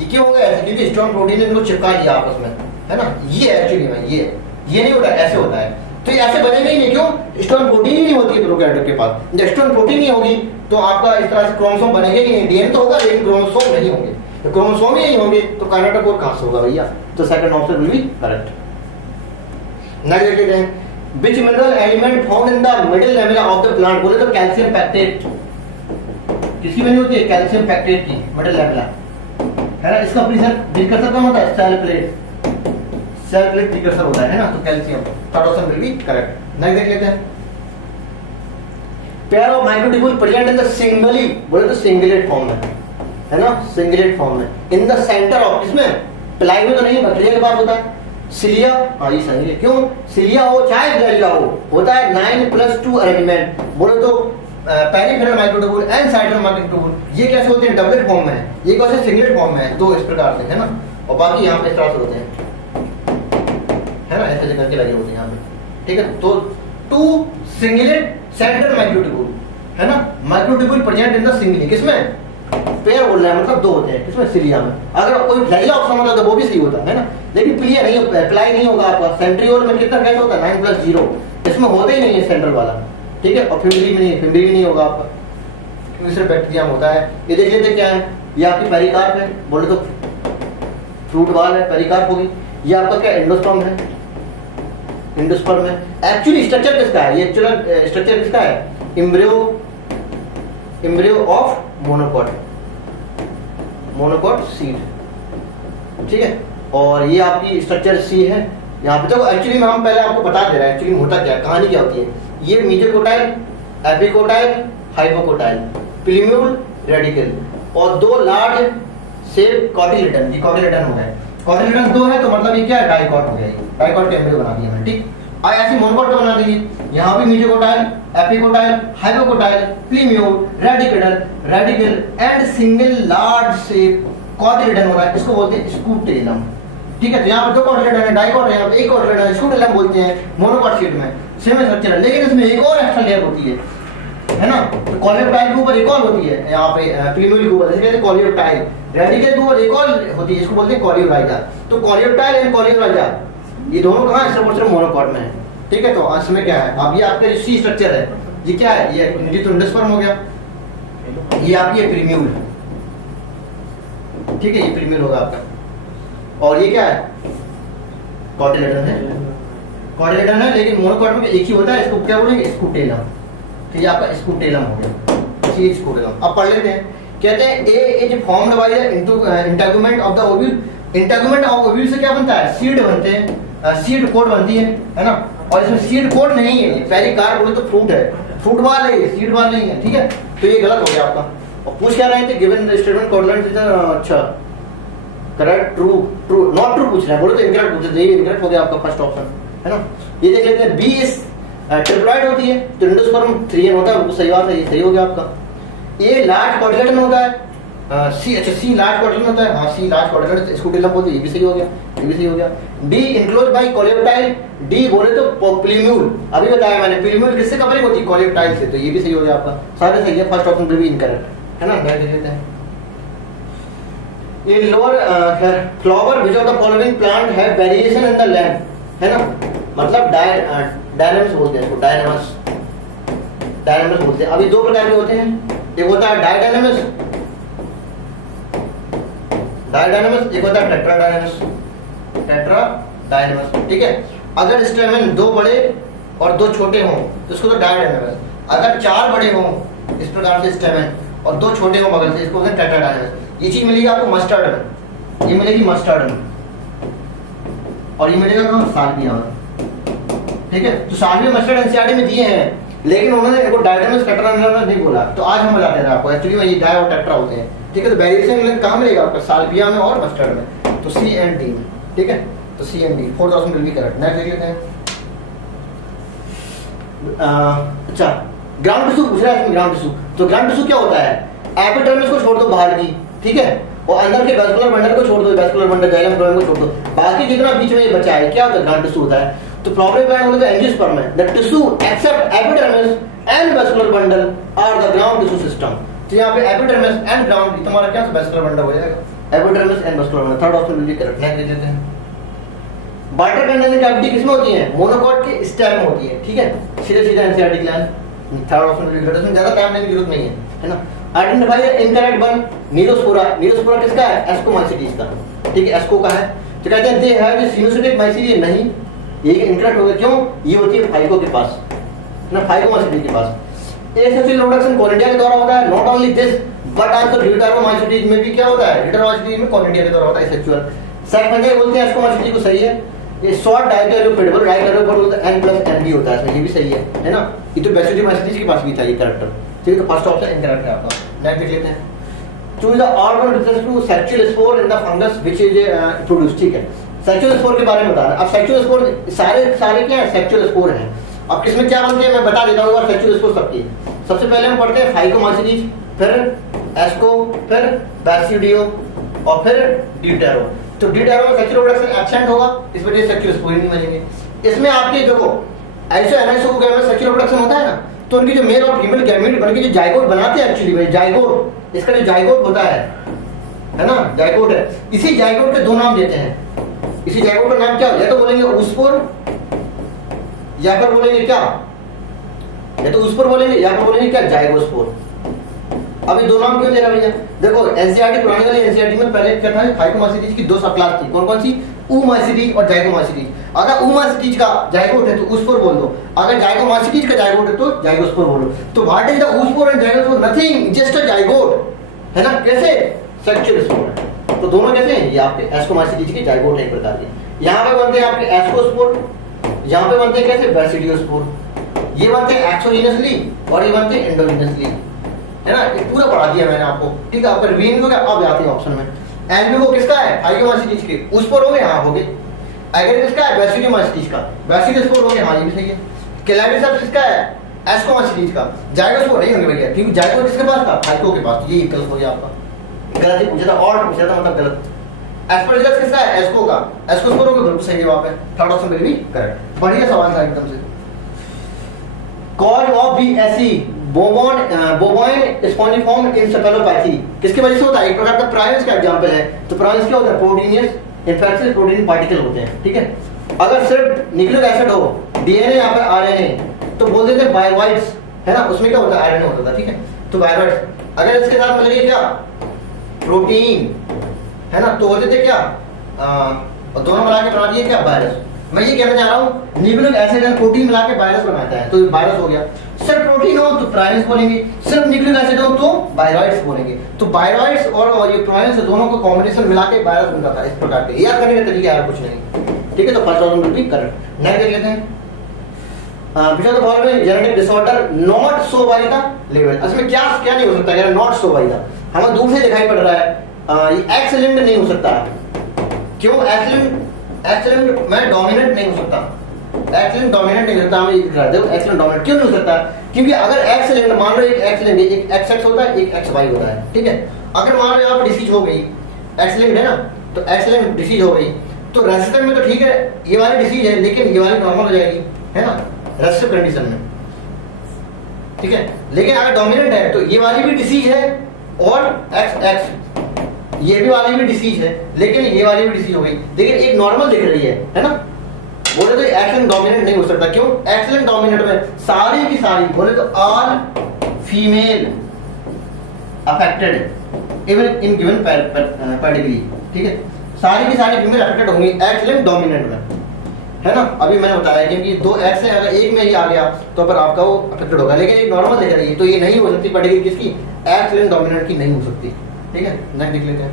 ये क्यों हो गया ऐसे, क्योंकि हिस्टोन प्रोटीन ने इनको चिपका दिया आपस में, है ना। ये एक्चुअली में ये नहीं होता, ऐसे होता है। तो ये ऐसे बनेगा ही नहीं, क्यों, हिस्टोन प्रोटीन ही नहीं होती है प्रोकैरियोट के पास। जब हिस्टोन प्रोटीन नहीं होगी तो आपका इस तरह से क्रोमोसोम बनेगा ही नहीं। डीएनए तो होगा लेकिन क्रोमोसोम नहीं होंगे। तो क्रोमोसोम ही नहीं होंगे तो काइनेटोकोर कहां से होगा भैया। तो second option will be correct. Next देखते हैं, which mineral element found in the middle lamella of the plant, बोले तो कैल्शियम पैक्टेट। किसकी बनी होती है, कैल्शियम पैक्टेट की, मिडिल लैमेला, है ना। इसका प्रीकर्सर कौन होता है, सेल प्लेट प्रीकर्सर होता है ना, तो calcium. Third option will be correct. Next देख लेते हैं, pair of microtubule present in the singly, बोले तो सिंगलेट फॉर्म में, है ना, सिंगलेट फॉर्म में, इन द सेंटर ऑफ, किसमें, प्लाई में तो नहीं, बैक्टीरिया के पास होता है। सिलिया, हाँ ये सही है, क्यों, सिलिया हो चाहे फ्लैजिला हो, होता है 9+2 अरेंजमेंट, बोले तो पेरिफेरल माइक्रोट्यूब्यूल एंड साइटल माइक्रोट्यूब्यूल। ये कैसे होते हैं, डबलेट फॉर्म में है, ये कैसे सिंगलेट फॉर्म में है, तो इस प्रकार से, है ना। और बाकी यहाँ पे इस तरह से होते हैं, है ना, ऐसे करके लगे होते हैं यहाँ पे, ठीक है। तो 2 सिंगलेट सेंट्रल माइक्रोट्यूब्यूल, है ना, microtubule present in the singly, किसमें, पेयर बोल रहा है, मतलब 2 होते हैं, किसमें, सिलिया में। अगर कोई फ्लैजिला ऑप्शन होता तो वो भी सही होता है ना, लेकिन प्लिया नहीं, प्लाई नहीं होगा आपका। सेंट्रियोल में कितना कैसे होता है, 9+0, इसमें होता ही नहीं है सेंट्रल वाला, ठीक है। और फिम्बरी में नहीं, फिम्बरी भी नहीं होगा आपका, क्योंकि सिर्फ बैक्टीरिया में होता है। ये देख लेते क्या है, ये आपकी पेरिकार्प है, बोले तो फ्रूट बॉल है, पेरिकार्प होगी। ये आपका क्या, एंडोस्पर्म है, एंडोस्पर्म है। एक्चुअली स्ट्रक्चर किसका है, ये एक्चुअल स्ट्रक्चर किसका है, एम्ब्रियो ऑफ मोनोकॉट सीड, ठीक है। और ये आपकी स्ट्रक्चर सी है यहाँ पे। तो एक्चुअली में हम पहले आपको बता दे रहे हैं एक्चुअली में होता क्या है, कहानी क्या होती है। ये मेसोकोटाइल, एपिकोटाइल, हाइपोकोटाइल, प्लीम्यूल, रेडिकल, और 2 लार्ज शेप कॉटिलेडन। ये कॉटिलेडन हो गए, कॉटिलेडन 2 है तो मतलब ये क्या है, डाइकॉट हो गया, ये डाइकॉट के एम्ब्रियो बना दिया मैंने, ठीक। और ऐसे मोनोकॉट बना दीजिए, यहाँ भी mesocotyl, epicotyl, hypocotyl, plumule, radicle and single large shape cotyledon होगा, इसको बोलते हैं स्कूटेलम, ठीक है। तो यहाँ पर 2 कॉटिलेडन है, डाइकॉट है, एक कॉटिलेडन है, स्कूटेलम बोलते हैं मोनोकॉट शीट में, सेम स्ट्रक्चर है। लेकिन इसमें एक और एक्स्ट्रा लेयर होती है ना। तो कॉलियोटाइल के ऊपर एक और होती है, यहाँ पे प्लीम्यूल के ऊपर जैसे कॉलियोटाइल, रेडिकल के ऊपर एक और होती है, इसको बोलते हैं कॉलियोराइजा। तो कॉलियोटाइल एंड कॉलियोराइजा ये दोनों कहाँ है, सिर्फ मोनोकॉट में है, ठीक है। तो इसमें क्या है, अब ये आपका जो सी स्ट्रक्चर है, ये क्या है, ये तो एंडोस्पर्म हो गया, ये आपकी प्लीम्यूल, ठीक है, ये प्लीम्यूल होगा आपका। और ये क्या है, कॉटिलेडन है, कॉटिलेडन है, लेकिन मोनोकॉट में एक ही होता है, इसको क्या बोलेंगे, स्कूटेलम। तो ये आपका स्कूटेलम हो गया, सी स्कूटेलम। अब पढ़ लेते हैं, कहते हैं A is formed by the integument of the ovule. Integument of ovule से क्या बनता है, सीड बनते हैं, सीड कोड बनती है ना। और इसमें सीड कोड नहीं है, पेरिकार्प बोले तो फ्रूट है, फ्रूट बॉल है, सीड बॉल नहीं है, ठीक है। तो ये गलत हो गया आपका। और पूछ क्या रहे थे, गिवन स्टेटमेंट कॉर्डिनेट इज अच्छा करेक्ट, ट्रू नॉट ट्रू पूछ रहे हैं, बोले तो इनकरेक्ट पूछ रहे हैं, ये इनकरेक्ट हो गया आपका फर्स्ट ऑप्शन, है ना। ये देख लेते हैं, बी इज ट्रिप्लॉइड होती है तो एंडोस्पर्म 3n होता है, सही बात है, ये सही हो गया आपका। ए लार्ज कॉटिलेडन होता है, सी अच्छा सी लार्ज कॉटिलेडन होता है, हाँ सी लार्ज कॉटिलेडन स्कूटेलम बोलते हैं, ये भी सही हो गया, ये भी सही हो गया। डी इनक्लोज बाय कॉलियोटाइल, डी बोले तो प्लीम्यूल, अभी बताया मैंने, प्लीम्यूल किससे कवरिंग होती है, कॉलियोटाइल से, तो ये भी सही हो गया आपका, सारे सही है, फर्स्ट ऑप्शन भी इनकरेक्ट, है ना। नेक्स्ट देख लेते हैं, ये lower flower which of the following plant है वेरिएशन इन द लैंड, है ना, मतलब डायनामिक्स बोलते हैं इसको, डायनामिक्स बोलते हैं। अभी दो प्रकार के होते हैं, एक होता है डायडायनामिक्स, एक होता है टेट्राडायनामिक्स, ठीक है। अगर स्टेमन दो बड़े और दो छोटे हों तो इसको तो डायडायनामिक्स, अगर चार बड़े हों इस प्रकार से स्टेमन और दो छोटे हों बगल से, इसको बोलते हैं टेट्राडायनामिक्स। ये चीज मिलेगी आपको मस्टर्ड में, ये मिलेगी मस्टर्ड में, और ये मिलेगा कहाँ, साल्विया में, ठीक है। तो साल्विया मस्टर्ड एनसीईआरटी में दिए हैं, लेकिन उन्होंने इनको डायडायनामिक्स टेट्राडायनामिक्स नहीं बोला, तो आज हम बताते हैं आपको एक्चुअली में ये डाय और टेट्रा होते हैं, ठीक है। तो वेरिएशन कहाँ मिलेगा आपको, साल्विया में और मस्टर्ड में, तो सी एंड डी में, ठीक है। तो C and D 4000 will be correct. Next देख लेते हैं। अच्छा, ग्राउंड टिश्यू पूछ रहा है, ग्राउंड टिश्यू, तो ग्राउंड टिश्यू क्या होता है, एपिडर्मिस को छोड़ दो बाहर की, ठीक है, और अंदर के वैस्कुलर बंडल को छोड़ दो, वैस्कुलर बंडल जाइलम फ्लोएम को छोड़ दो, बाकी जितना बीच में ये बचा है क्या होता है, ग्राउंड टिश्यू होता है। तो प्रॉब्लम क्या है, एंजियोस्पर्म है, the tissue except epidermis and vascular bundle are the ground tissue system. तो यहाँ पे एपिडर्मिस एंड ग्राउंड, तुम्हारा क्या वैस्कुलर बंडल हो जाएगा, epidermis and vascular bundle, third option will be correct. Next देख लेते हैं। बाइटर कंडेंसिंग कैविटी किसमें होती है, मोनोकॉट के स्टेम में होती है, ठीक है, सीधे सीधे NCERT gland, third option will be correct, इसमें ज्यादा टाइम लेने की जरूरत नहीं है ना। आइडेंटिफाई द इनकरेक्ट वन, नीरोस्पोरा, नीरोस्पोरा किसका है, एस्कोमाइसीटीज का, ठीक है, एस्को का है। तो कहते हैं दे हैव सिनुसिटिक माइसीलिया, नहीं, ये इनकरेक्ट हो गया, क्यों, ये होती है फाइको के पास ना, फाइकोमाइसीटी के पास। एसेक्सुअल रिप्रोडक्शन कोनिडिया के द्वारा होता है, not only this but also deuteromycetes में भी क्या होता है, ड्यूटेरोमाइसीटीज में कोनिडिया के द्वारा होता है एसेक्सुअल। सेक्स पंजाई बोलते हैं एस्कोमाइसीटी को, सही है। ये शॉर्ट डायकैरियोपेडबल, डायकैरियोपेडबल N+NB होता है, ये भी सही है ना। ये तो बैसिडीमाइसीटीज के पास भी था ये कैरेक्टर, ठीक है। तो फर्स्ट ऑप्शन इनकरेक्ट है आपका। नेक्स्ट देख लेते हैं। Choose the organ with respect to sexual spore in the fungus which is produce, ठीक है। सेक्सुअल स्पोर के बारे में बताना। अब सेक्सुअल स्पोर सारे क्या है, सेक्सुअल स्पोर हैं। अब किसमें क्या बनते हैं मैं बता देता हूँ, सेक्सुअल स्पोर सबकी। सबसे पहले हम पढ़ते हैं फाइकोमाइसीटीज, फिर एस्को, फिर बैसिडियो और फिर ड्यूटेरो। तो ड्यूटेरो में सेक्सुअल रिप्रोडक्शन एब्सेंट होगा, इस वजह से सेक्सुअल स्पोर नहीं मिलेंगे। इसमें आपके देखो ऐसे एनाइसो को सेक्सुअल रिप्रोडक्शन होता है ना, तो उनकी जो मेल और फीमेल गैमेट बनके जो जाइगोट बनाते हैं, एक्चुअली में जाइगोट, इसका जो जाइगोट होता है ना, जाइगोट है, इसी जाइगोट के दो नाम देते हैं। इसी जाइगोट का नाम क्या, या तो बोलेंगे ऊस्पोर या फिर बोलेंगे क्या, या तो ऊस्पोर बोलेंगे या फिर बोलेंगे क्या, जाइगोस्पोर। अब ये दो नाम क्यों दे रहा भैया, देखो एनसीईआरटी पुरानी वाली एनसीईआरटी में पहले क्या था, फाइकोमाइसीटीज की दो सब क्लास थी, कौन कौन सी, ऊमाइसीटीज और जाइगोमाइसीटीज। अगर ऊमाइसीटीज का जाइगोट है तो ऊस्पोर बोल दो, अगर जाइगोमाइसीटीज का जाइगोट है तो जाइगोस्पोर बोलो। तो what is the ऊस्पोर and zygospore, nothing, just a zygote, है ना। कैसे, सेक्सुअल स्पोर। तो दोनों कैसे हैं, ये आपके एस्कोमाइसीटीज के जाइगोट है एक प्रकार के। यहाँ पे बनते हैं आपके एस्कोस्पोर, यहाँ पे बनते हैं कैसे, बैसिडियोस्पोर। ये बनते हैं एक्सोजीनसली और ये बनते हैं एंडोजीनसली, है ना। ये पूरा पढ़ा दिया मैंने आपको, ठीक है। आपका रिवीजन हो गया, अब आते हैं ऑप्शन में। एल्ब्यूको किसका है, फाइकोमाइसीटीज के, ऊस्पोर हो गए, हाँ हो गए। एगर किसका है, बैसिडियोमाइसीटीज का, बैसिडियोस्पोर हो गए, हाँ ये भी सही है। क्लैमिडोसेप्स किसका है, एस्कोमाइसीटीज का। जाइगोस्पोर नहीं होंगे भैया, क्योंकि जाइगोट किसके पास था, फाइको के पास। ये गलत हो गया आपका, गलत ही पूछा था, और पूछा था मतलब गलत। एस्परजिलस किसका है, एस्को का, एस्कोस्पोर हो गया, बिल्कुल सही जवाब है, थर्ड ऑप्शन में भी करेक्ट। बढ़िया सवाल था एकदम से। Cause of BSE bovine spongiform encephalopathy किसकी वजह से होता है, एक प्रकार का प्राइमस का एग्जांपल है। तो प्राइमस क्या होता है, प्रोटीनियस इन्फेक्शियस प्रोटीन पार्टिकल होते हैं, ठीक है। अगर सिर्फ न्यूक्लिक एसिड हो, डीएनए या फिर आरएनए, तो बोल देते हैं बायरवाइड्स, है ना, उसमें क्या होता है, आरएनए होता था, ठीक है। तो बायरवाइड्स, अगर इसके साथ मिल गई क्या, प्रोटीन, है ना, तो होते थे क्या, और दोनों मिला के बना दिए क्या, वायरस। मैं ये कहना चाह रहा हूँ, न्यूक्लिक एसिड और प्रोटीन मिला के वायरस बनाता है, तो वायरस हो गया। सिर्फ प्रोटीन हो तो प्राइमस बोलेंगे, सिर्फ न्यूक्लिक एसिड हो तो बायरॉइड्स बोलेंगे। तो बायरॉइड्स और ये प्राइमस दोनों को कॉम्बिनेशन मिला के वायरस बनता था, इस प्रकार के। याद करने का तरीका है, कुछ नहीं, ठीक है। तो फर्स्ट ऑप्शन बिल्कुल करेक्ट। नेक्स्ट देख लेते हैं। Because of following genetic disorder not show by the level, इसमें क्या क्या नहीं हो सकता, यार नॉट शो बाय द, हमें दूर से दिखाई पड़ रहा है, ये एक्स लिंक्ड नहीं हो सकता। क्यों, एक्स लिंक्ड में डोमिनेंट नहीं हो सकता, एक्स लिंक्ड डोमिनेंट नहीं होता, हमें दिख रहा है। देखो एक्स लिंक्ड डोमिनेंट क्यों नहीं हो सकता, क्योंकि अगर एक्स लिंक्ड, मान लो एक एक्स लिंक्ड, एक एक्स एक्स होता है, एक एक्स वाई होता है, ठीक है। अगर मान लो यहाँ पर डिसीज हो गई, एक्स लिंक्ड है ना, तो एक्स लिंक्ड डिसीज हो गई, तो रेसिस्टेंट में तो ठीक है, ये वाली डिसीज है, लेकिन ये वाली नॉर्मल हो जाएगी, है ना, रेसिस्टिव कंडीशन में, ठीक है। लेकिन अगर डोमिनेंट है तो ये वाली भी डिसीज है और एक्स एक्स ये भी वाली भी डिसीज है, लेकिन ये वाली भी डिसीज हो गई, लेकिन एक नॉर्मल दिख रही है ना। बोले तो एक्सेलेंट डोमिनेंट नहीं हो सकता, क्यों? एक्सेलेंट डोमिनेंट में सारी की सारी बोले तो all female affected even in given pedigree, ठीक है, सारी की सारी फीमेल अफेक्टेड होंगी एक्सेलेंट डोमिनेंट में, है ना। अभी मैंने बताया क्योंकि दो एक्स है, अगर एक में ही आ गया तो पर आपका वो अफेक्टेड होगा, लेकिन एक नॉर्मल दिख रही है तो ये नहीं हो सकती पेडिग्री किसकी? एक्सेलेंट डोमिनेंट की नहीं हो सकती, ठीक है। नेक्स्ट देख लेते हैं।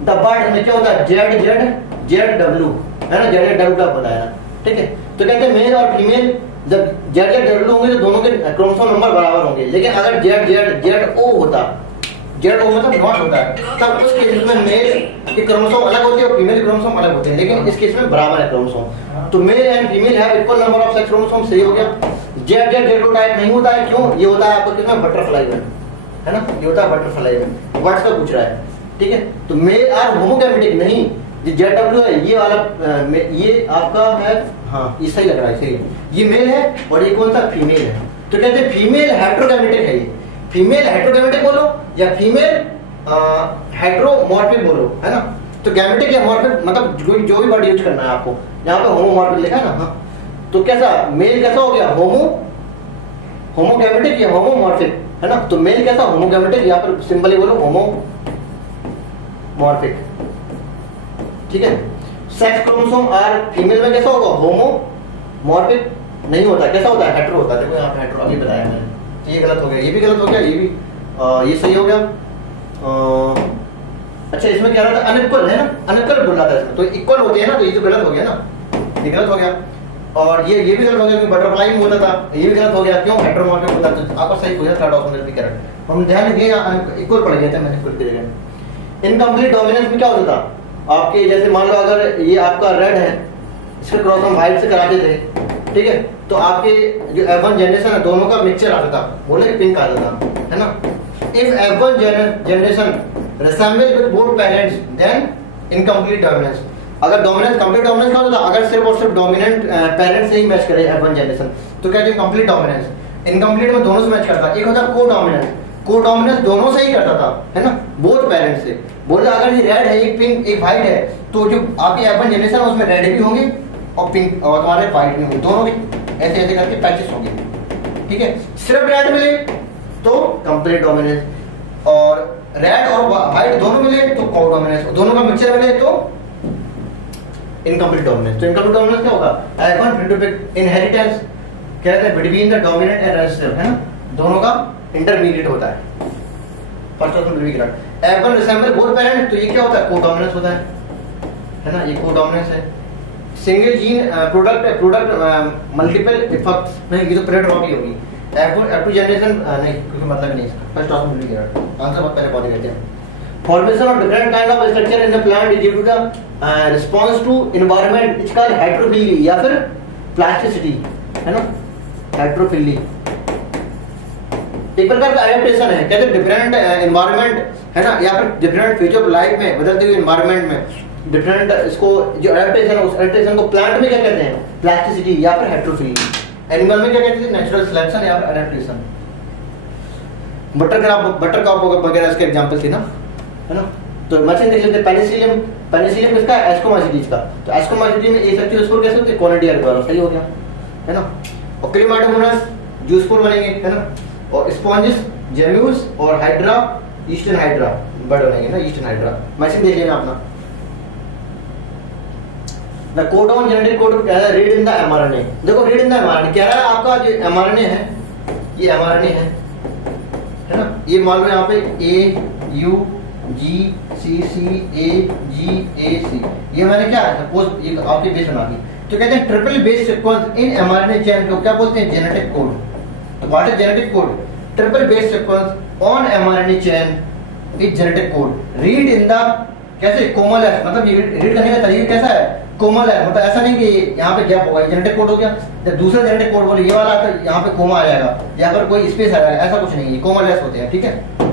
द बर्ड में क्या होता है? जेड जेड जेड डब्ल्यू, है ना, जेड डब्ल्यू का बताया, ठीक है। तो कहते हैं मेल और फीमेल जब जेड जेड डब्ल्यू होंगे तो दोनों के क्रोमोसोम नंबर बराबर होंगे, लेकिन अगर जेड जेड जेड ओ होता, जेड ओ मतलब नॉट होता है, तब उस केस में मेल के क्रोमोसोम अलग होते हैं और फीमेल के क्रोमोसोम अलग होते हैं, लेकिन इस केस में बराबर है क्रोमोसोम। तो male and female have equal number of sex chromosome, सही हो गया। जेड जेड जेड टाइप नहीं होता है, क्यों? ये होता है आपको किसमें? बटरफ्लाई में, है ना, ये होता है बटरफ्लाई में। वर्ड्स का पूछ रहा है, ठीक है। तो मेल आर होमोगैमेटिक नहीं, जो जेड डब्ल्यू है ये वाला ये आपका है, हाँ ये सही लग रहा है, सही है, ये मेल है और ये कौन सा? फीमेल है। तो कहते हैं फीमेल हेटेरोगैमेटिक है ये, फीमेल हेटेरोगैमेटिक बोलो या फीमेल हेटेरोमॉर्फिक बोलो, है ना। तो गैमेटिक या मॉर्फिक मतलब जो भी वर्ड यूज करना है आपको, यहाँ पे होमोमॉर्फिक लिखा है ना, हाँ। तो कैसा मेल कैसा हो गया? होमोगैमेटिक या होमोमॉर्फिक, है ना। तो मेल कैसा? होमोगैमेटिक, यहाँ पर सिंपली बोलो होमोमॉर्फिक, ठीक है। सेक्स क्रोमोसोम आर फीमेल में कैसा होगा? होमोमॉर्फिक नहीं होता, कैसा होता है? हेटेरो होता है। देखो यहाँ पे हेटेरो अभी बताया मैंने, ये गलत हो गया, ये भी गलत हो गया, ये भी ये सही हो गया। अच्छा इसमें क्या रहा था? अनइक्वल है ना, अनइक्वल बोल रहा था इसमें, तो इक्वल होते हैं ना, तो ये तो गलत हो गया ना, ये गलत हो गया। और ये भी गलत हो गया, बटरफ्लाई में होता था, ये भी गलत हो गया, क्यों? हेटेरोमॉर्फिक होता है। तो आपका सही हो गया थर्ड ऑप्शन भी करेक्ट। हम ध्यान दिए इक्वल पढ़ गए थे मैंने इक्वल की जगह। इनकम्प्लीट डोमिनेंस में क्या होता था आपके? जैसे मान लो अगर ये आपका रेड है, इसका क्रॉस हम व्हाइट से कराते थे, ठीक है, तो आपके जो F1 जनरेशन है दोनों का मिक्सचर आता था, बोले पिंक आता था, है ना। If F1 generation resemble with both parents then incomplete dominance. अगर डोमिनेंस कंप्लीट डोमिनेंस का होता, अगर सिर्फ और सिर्फ डोमिनेंट पेरेंट्स से ही मैच करे F1 जनरेशन, तो कहते हैं कंप्लीट डोमिनेंस। इनकम्प्लीट में दोनों से मैच करता, एक होता को डोमिनेंस, को डोमिनेंस दोनों से ही करता था, है ना, बोथ पेरेंट्स से। बोले अगर ये रेड है, एक पिंक एक व्हाइट है, तो जो आपकी F1 जनरेशन है उसमें रेड भी होंगे और पिंक और तुम्हारे व्हाइट भी होंगे, दोनों भी ऐसे ऐसे करके पैचेस होंगे, ठीक है। सिर्फ रेड मिले तो कंप्लीट डोमिनेंस, और रेड और व्हाइट दोनों मिले तो को डोमिनेंस, दोनों का मिक्सचर मिले तो इनकम्प्लीट डोमिनेंस। तो इनकम्प्लीट डोमिनेंस क्या होगा? F1 प्रिंटोपिक इनहेरिटेंस कहते हैं between the dominant and resistive, है ना, दोनों का इंटरमीडिएट होता है। फर्स्ट ऑप्शन भी correct. F1 resemble both parents, तो ये क्या होता है? को डोमिनेंस होता है ना, ये को डोमिनेंस है। Single gene product multiple effects, नहीं ये तो प्रेड रॉकी होगी। F2 जनरेशन नहीं, क्योंकि मतलब नहीं इसका। फर्स्ट ऑप्शन भी करेक्ट, आंसर बहुत पहले पहुंच गए थे। Formation of different kind of structure in the plant is due to the response to environment, which called heterophilia या फिर plasticity, है ना, heterophilia एक प्रकार का एडेप्टेशन है। कहते हैं डिफरेंट एनवायरनमेंट, है ना, या फिर डिफरेंट फेज ऑफ लाइफ में, बदलते हुए एनवायरनमेंट में डिफरेंट, इसको जो एडेप्टेशन है उस एडेप्टेशन को प्लांट में क्या कहते हैं? प्लास्टिसिटी या फिर हेटेरोफिलिया। एनिमल में क्या कहते हैं? नेचुरल सिलेक्शन या फिर एडेप्टेशन। बटर क्रॉप वगैरह इसके एग्जांपल थी ना, है ना। तो मशीन देख लेते हैं। पेनिसिलियम, पेनिसिलियम किसका? एस्कोमाइसीटीज का। तो एस्कोमाइसीटी में एसेक्टिव स्पोर कैसे होते हैं? क्वालिटी द्वारा, सही हो गया, है ना। और क्रीमाटोमोनास जूस स्पोर बनेंगे, है ना। और स्पॉन्जिस जेम्यूस और हाइड्रा ईस्टर्न हाइड्रा बर्ड बनेंगे ना, ईस्टर्न हाइड्रा। मशीन देख लेना अपना। The code on genetic code क्या है? Read in the mRNA. देखो रीड इन द एमआरएनए क्या है? आपका जो एमआरएनए है, ये एमआरएनए है ना। ये मान लो यहाँ पे A U G C C A G A C, ये मैंने क्या है सपोज ये आपकी बेस बना दी। तो कहते हैं triple base sequence in mRNA chain को क्या बोलते हैं? Genetic code. तो what is genetic code? Triple base sequence on mRNA chain is genetic code. Read in the कैसे? कोमल है, मतलब ये रीड करने का तरीका कैसा है? कोमल है, मतलब ऐसा नहीं कि यहाँ पे गैप होगा, जेनेटिक कोड हो गया, जब दूसरा जेनेटिक कोड बोले ये वाला तो यहाँ पे कोमा आ जाएगा या फिर कोई स्पेस आ जाएगा, ऐसा कुछ नहीं है, कोमल लेस होते हैं, ठीक है।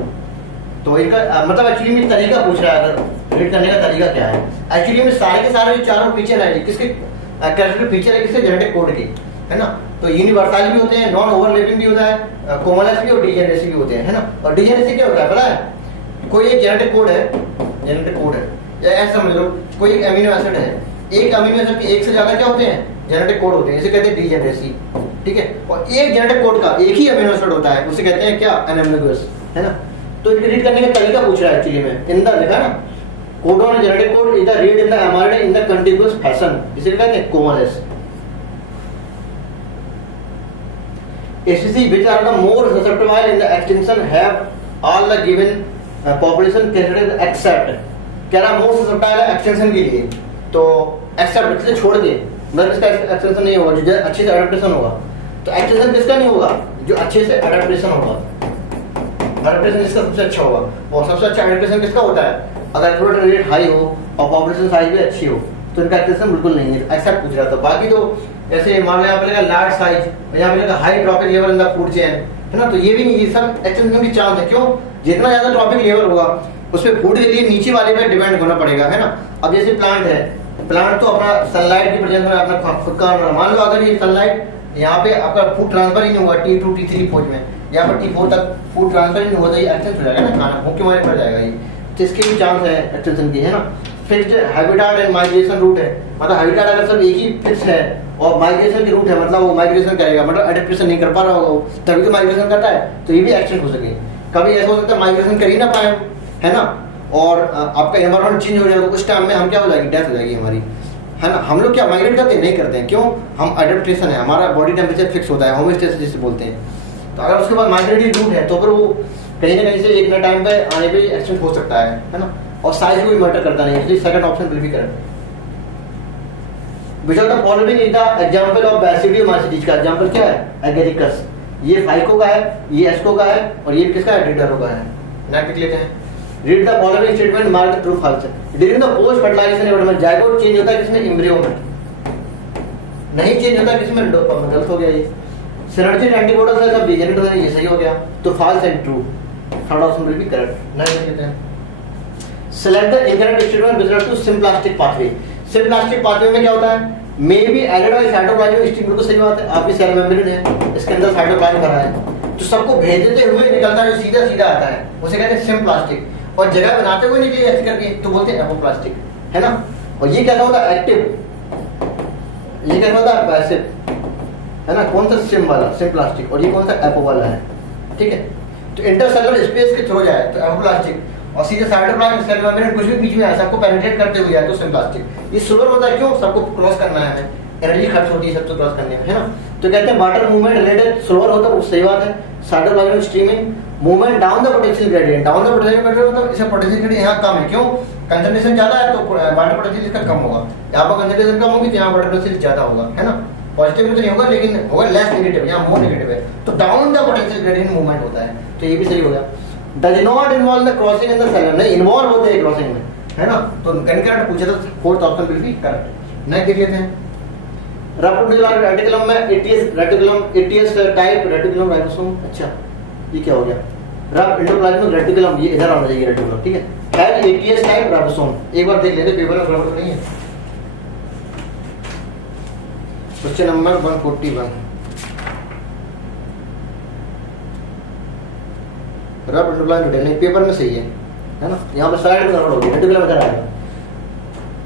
तो इनका मतलब एक्चुअली में तरीका पूछ रहा है, अगर रीड करने का तरीका क्या है। एक्चुअली में सारे के सारे जो चारों फीचर है किसके कैरेक्टर फीचर है? किसके? जेनेटिक कोड के, है ना। तो यूनिवर्सल भी होते हैं, नॉन ओवरलैपिंग भी होता है, कोमलस भी और डिजेनरेसी भी होते हैं, है ना। और डिजेनरेसी क्या होता है पता है? कोई एक जेनेटिक कोड है, या ऐसा समझ लो कोई एक अमीनो एसिड है, एक अमीनो एसिड के एक से ज्यादा क्या होते हैं, जेनेटिक कोड होते हैं, इसे कहते हैं डीजेनरेसी, ठीक है। और एक जेनेटिक कोड का एक ही अमीनो एसिड होता है, उसे कहते हैं क्या, एनामोगस, है ना। तो इनके रीड करने का तरीका पूछ रहा है एक्चुअली में, इन द लिखा ना, codon genetic code is the read in the mRNA in the continuous fashion, इसे कहते हैं कोमलेस। ACC which are the more susceptible in the extinction have all the given population considered except, कह रहा मोर susceptible है extension के लिए, तो accept किसे छोड़ के, मतलब इसका एक्सटेंशन नहीं होगा जो अच्छे से एडेप्टेशन होगा। तो एक्सटेंशन किसका नहीं होगा, जो अच्छे से एडेप्टेशन होगा, एडेप्टेशन जिसका सबसे अच्छा होगा। और सबसे अच्छा एडेप्टेशन किसका होता है, अगर थोड़ा रेट हाई हो और पॉपुलेशन साइज भी अच्छी हो, तो इनका एक्सटेंशन बिल्कुल नहीं है, एक्सेप्ट पूछ रहा था। बाकी तो ऐसे मान लो यहाँ पे लगा लार्ज साइज, यहाँ पे लगा high trophic level in the food chain, है ना, तो ये भी नहीं, ये सब एक्सटेंशन की चांस है। क्यों, जितना ज्यादा ट्रॉपिक लेवल होगा उस पे फूड के लिए नीचे वाले पे डिपेंड होना पड़ेगा, है ना। अब जैसे प्लांट है, प्लांट तो अपना सनलाइट की प्रेजेंस में अपना खुद का, मान लो अगर ये सनलाइट यहाँ पे आपका फूड ट्रांसफर ही नहीं हुआ T2 T3 फौज में, यहाँ पर T4 तक फूड ट्रांसफर ही नहीं हुआ, तो ये एक्सटेंस हो जाएगा ना, खाना भूख के मारे पड़ जाएगा ये, तो इसके भी चांस है एक्सटेंशन की, है ना। Fixed habitat and migration route है, मतलब हैबिटेट अगर सब एक ही फिक्स है और माइग्रेशन की रूट है, मतलब वो माइग्रेशन करेगा, मतलब एडेप्टेशन नहीं कर पा रहा होगा वो, तभी तो माइग्रेशन करता है, तो ये भी एक्सटेंड हो सके। कभी ऐसा हो सकता है माइग्रेशन कर ही ना पाए, है ना, और आपका एनवायरनमेंट चेंज हो जाएगा, तो उस टाइम में हम क्या हो जाएगी, डेथ हो जाएगी हमारी, है ना। हम लोग क्या माइग्रेट करते हैं, नहीं करते हैं, क्यों, हम एडेप्टेशन है, हमारा बॉडी टेम्परेचर फिक्स होता है, होमोस्टेसिस जिसे बोलते हैं। तो अगर उसके बाद माइग्रेटरी रूट है तो फिर वो कहीं ना कहीं से एक ना टाइम पे आने पे एक्सटेंड हो सकता है ना। और साइज को भी मैटर करता नहीं, इसलिए second option will be correct. Which of the following is the example of basidiomycetes, का एग्जांपल क्या है, एगेरिकस, ये फाइको का है, ये एस्को का है, और ये किसका है, डिडरो का है। नेक्स्ट लिख लेते हैं, read the following statement, mark true false. During the post fertilisation development zygote change होता है किसमें, एम्ब्रियो में, नहीं चेंज होता किसमें, गलत हो गया ये। सिनर्जी एंटीबॉडीज है सब डिजेनरेट होता है, ये सही हो गया, तो false and true, third option will be correct. Next लिख लेते हैं, select the incorrect statement with respect to symplastic pathway. Symplastic pathway में क्या होता है, may be added by cytoplasm stick, बिल्कुल सही बात है, आपकी सेल मेम्ब्रेन है, इसके अंदर साइटोप्लाज्म भरा है, तो सबको भेजते हुए निकलता है जो सीधा सीधा आता है, उसे कहते हैं सिम्प्लास्टिक, और जगह बनाते हुए निकले ऐसे करके तो बोलते हैं एपोप्लास्टिक, है ना। और ये कैसा होता है, एक्टिव, ये कैसा होता है, पैसिव, है ना, कौन सा सिम वाला, सिम्प्लास्टिक, और ये कौन सा एपो वाला है, ठीक है। तो इंटरसेलुलर स्पेस के थ्रू जाए तो एपोप्लास्टिक, और सीधे साइटोप्लाज्म सेल मेम्ब्रेन कुछ भी बीच में है सबको पेनिट्रेट करते हुए जाए तो सिम्प्लास्टिक। ये स्लोअर होता है, क्यों, सबको क्रॉस करना है, एनर्जी खर्च होती है सबको क्रॉस करने में, है ना। तो कहते हैं वाटर मूवमेंट रिलेटेड स्लोअर होता है, वो सही बात है। Cytoplasmic streaming movement down the potential gradient, down the potential gradient मतलब इसका पोटेंशियल ग्रेडियंट यहाँ कम है, क्यों, कंसंट्रेशन ज्यादा है तो वाटर पोटेंशियल इसका कम होगा, यहाँ पर कंसंट्रेशन कम होगी तो यहाँ वाटर पोटेंशियल ज्यादा होगा, है ना। पॉजिटिव में तो नहीं होगा लेकिन होगा लेस नेगेटिव, यहाँ मोर नेगेटिव है, तो down the potential gradient movement होता है, तो ये भी सही हो गया। Does not involve the crossing in the cell, नहीं इन्वॉल्व होते हैं क्रॉसिंग में, है ना, तो इनकरेक्ट पूछा था, fourth option will be correct. Next देख लेते हैं, रेप्टिकुलर रेटिकुलम में ATS reticulum, ATS type reticulum ribosome, अच्छा ये क्या हो गया, रब एंडोप्लाज्मिक रेटिकुलम, ये इधर आना चाहिए रेटिकुलम, ठीक है, है एटीएस टाइप राइबोसोम, एक बार देख लेते पेपर में गड़बड़ तो नहीं है। क्वेश्चन नंबर 141, रब एंडोप्लाज्मिक रेटिकुलम पेपर में सही है ना, यहाँ पर स्लाइड में गड़बड़ होगी, रेटिकुलम इधर आएगा,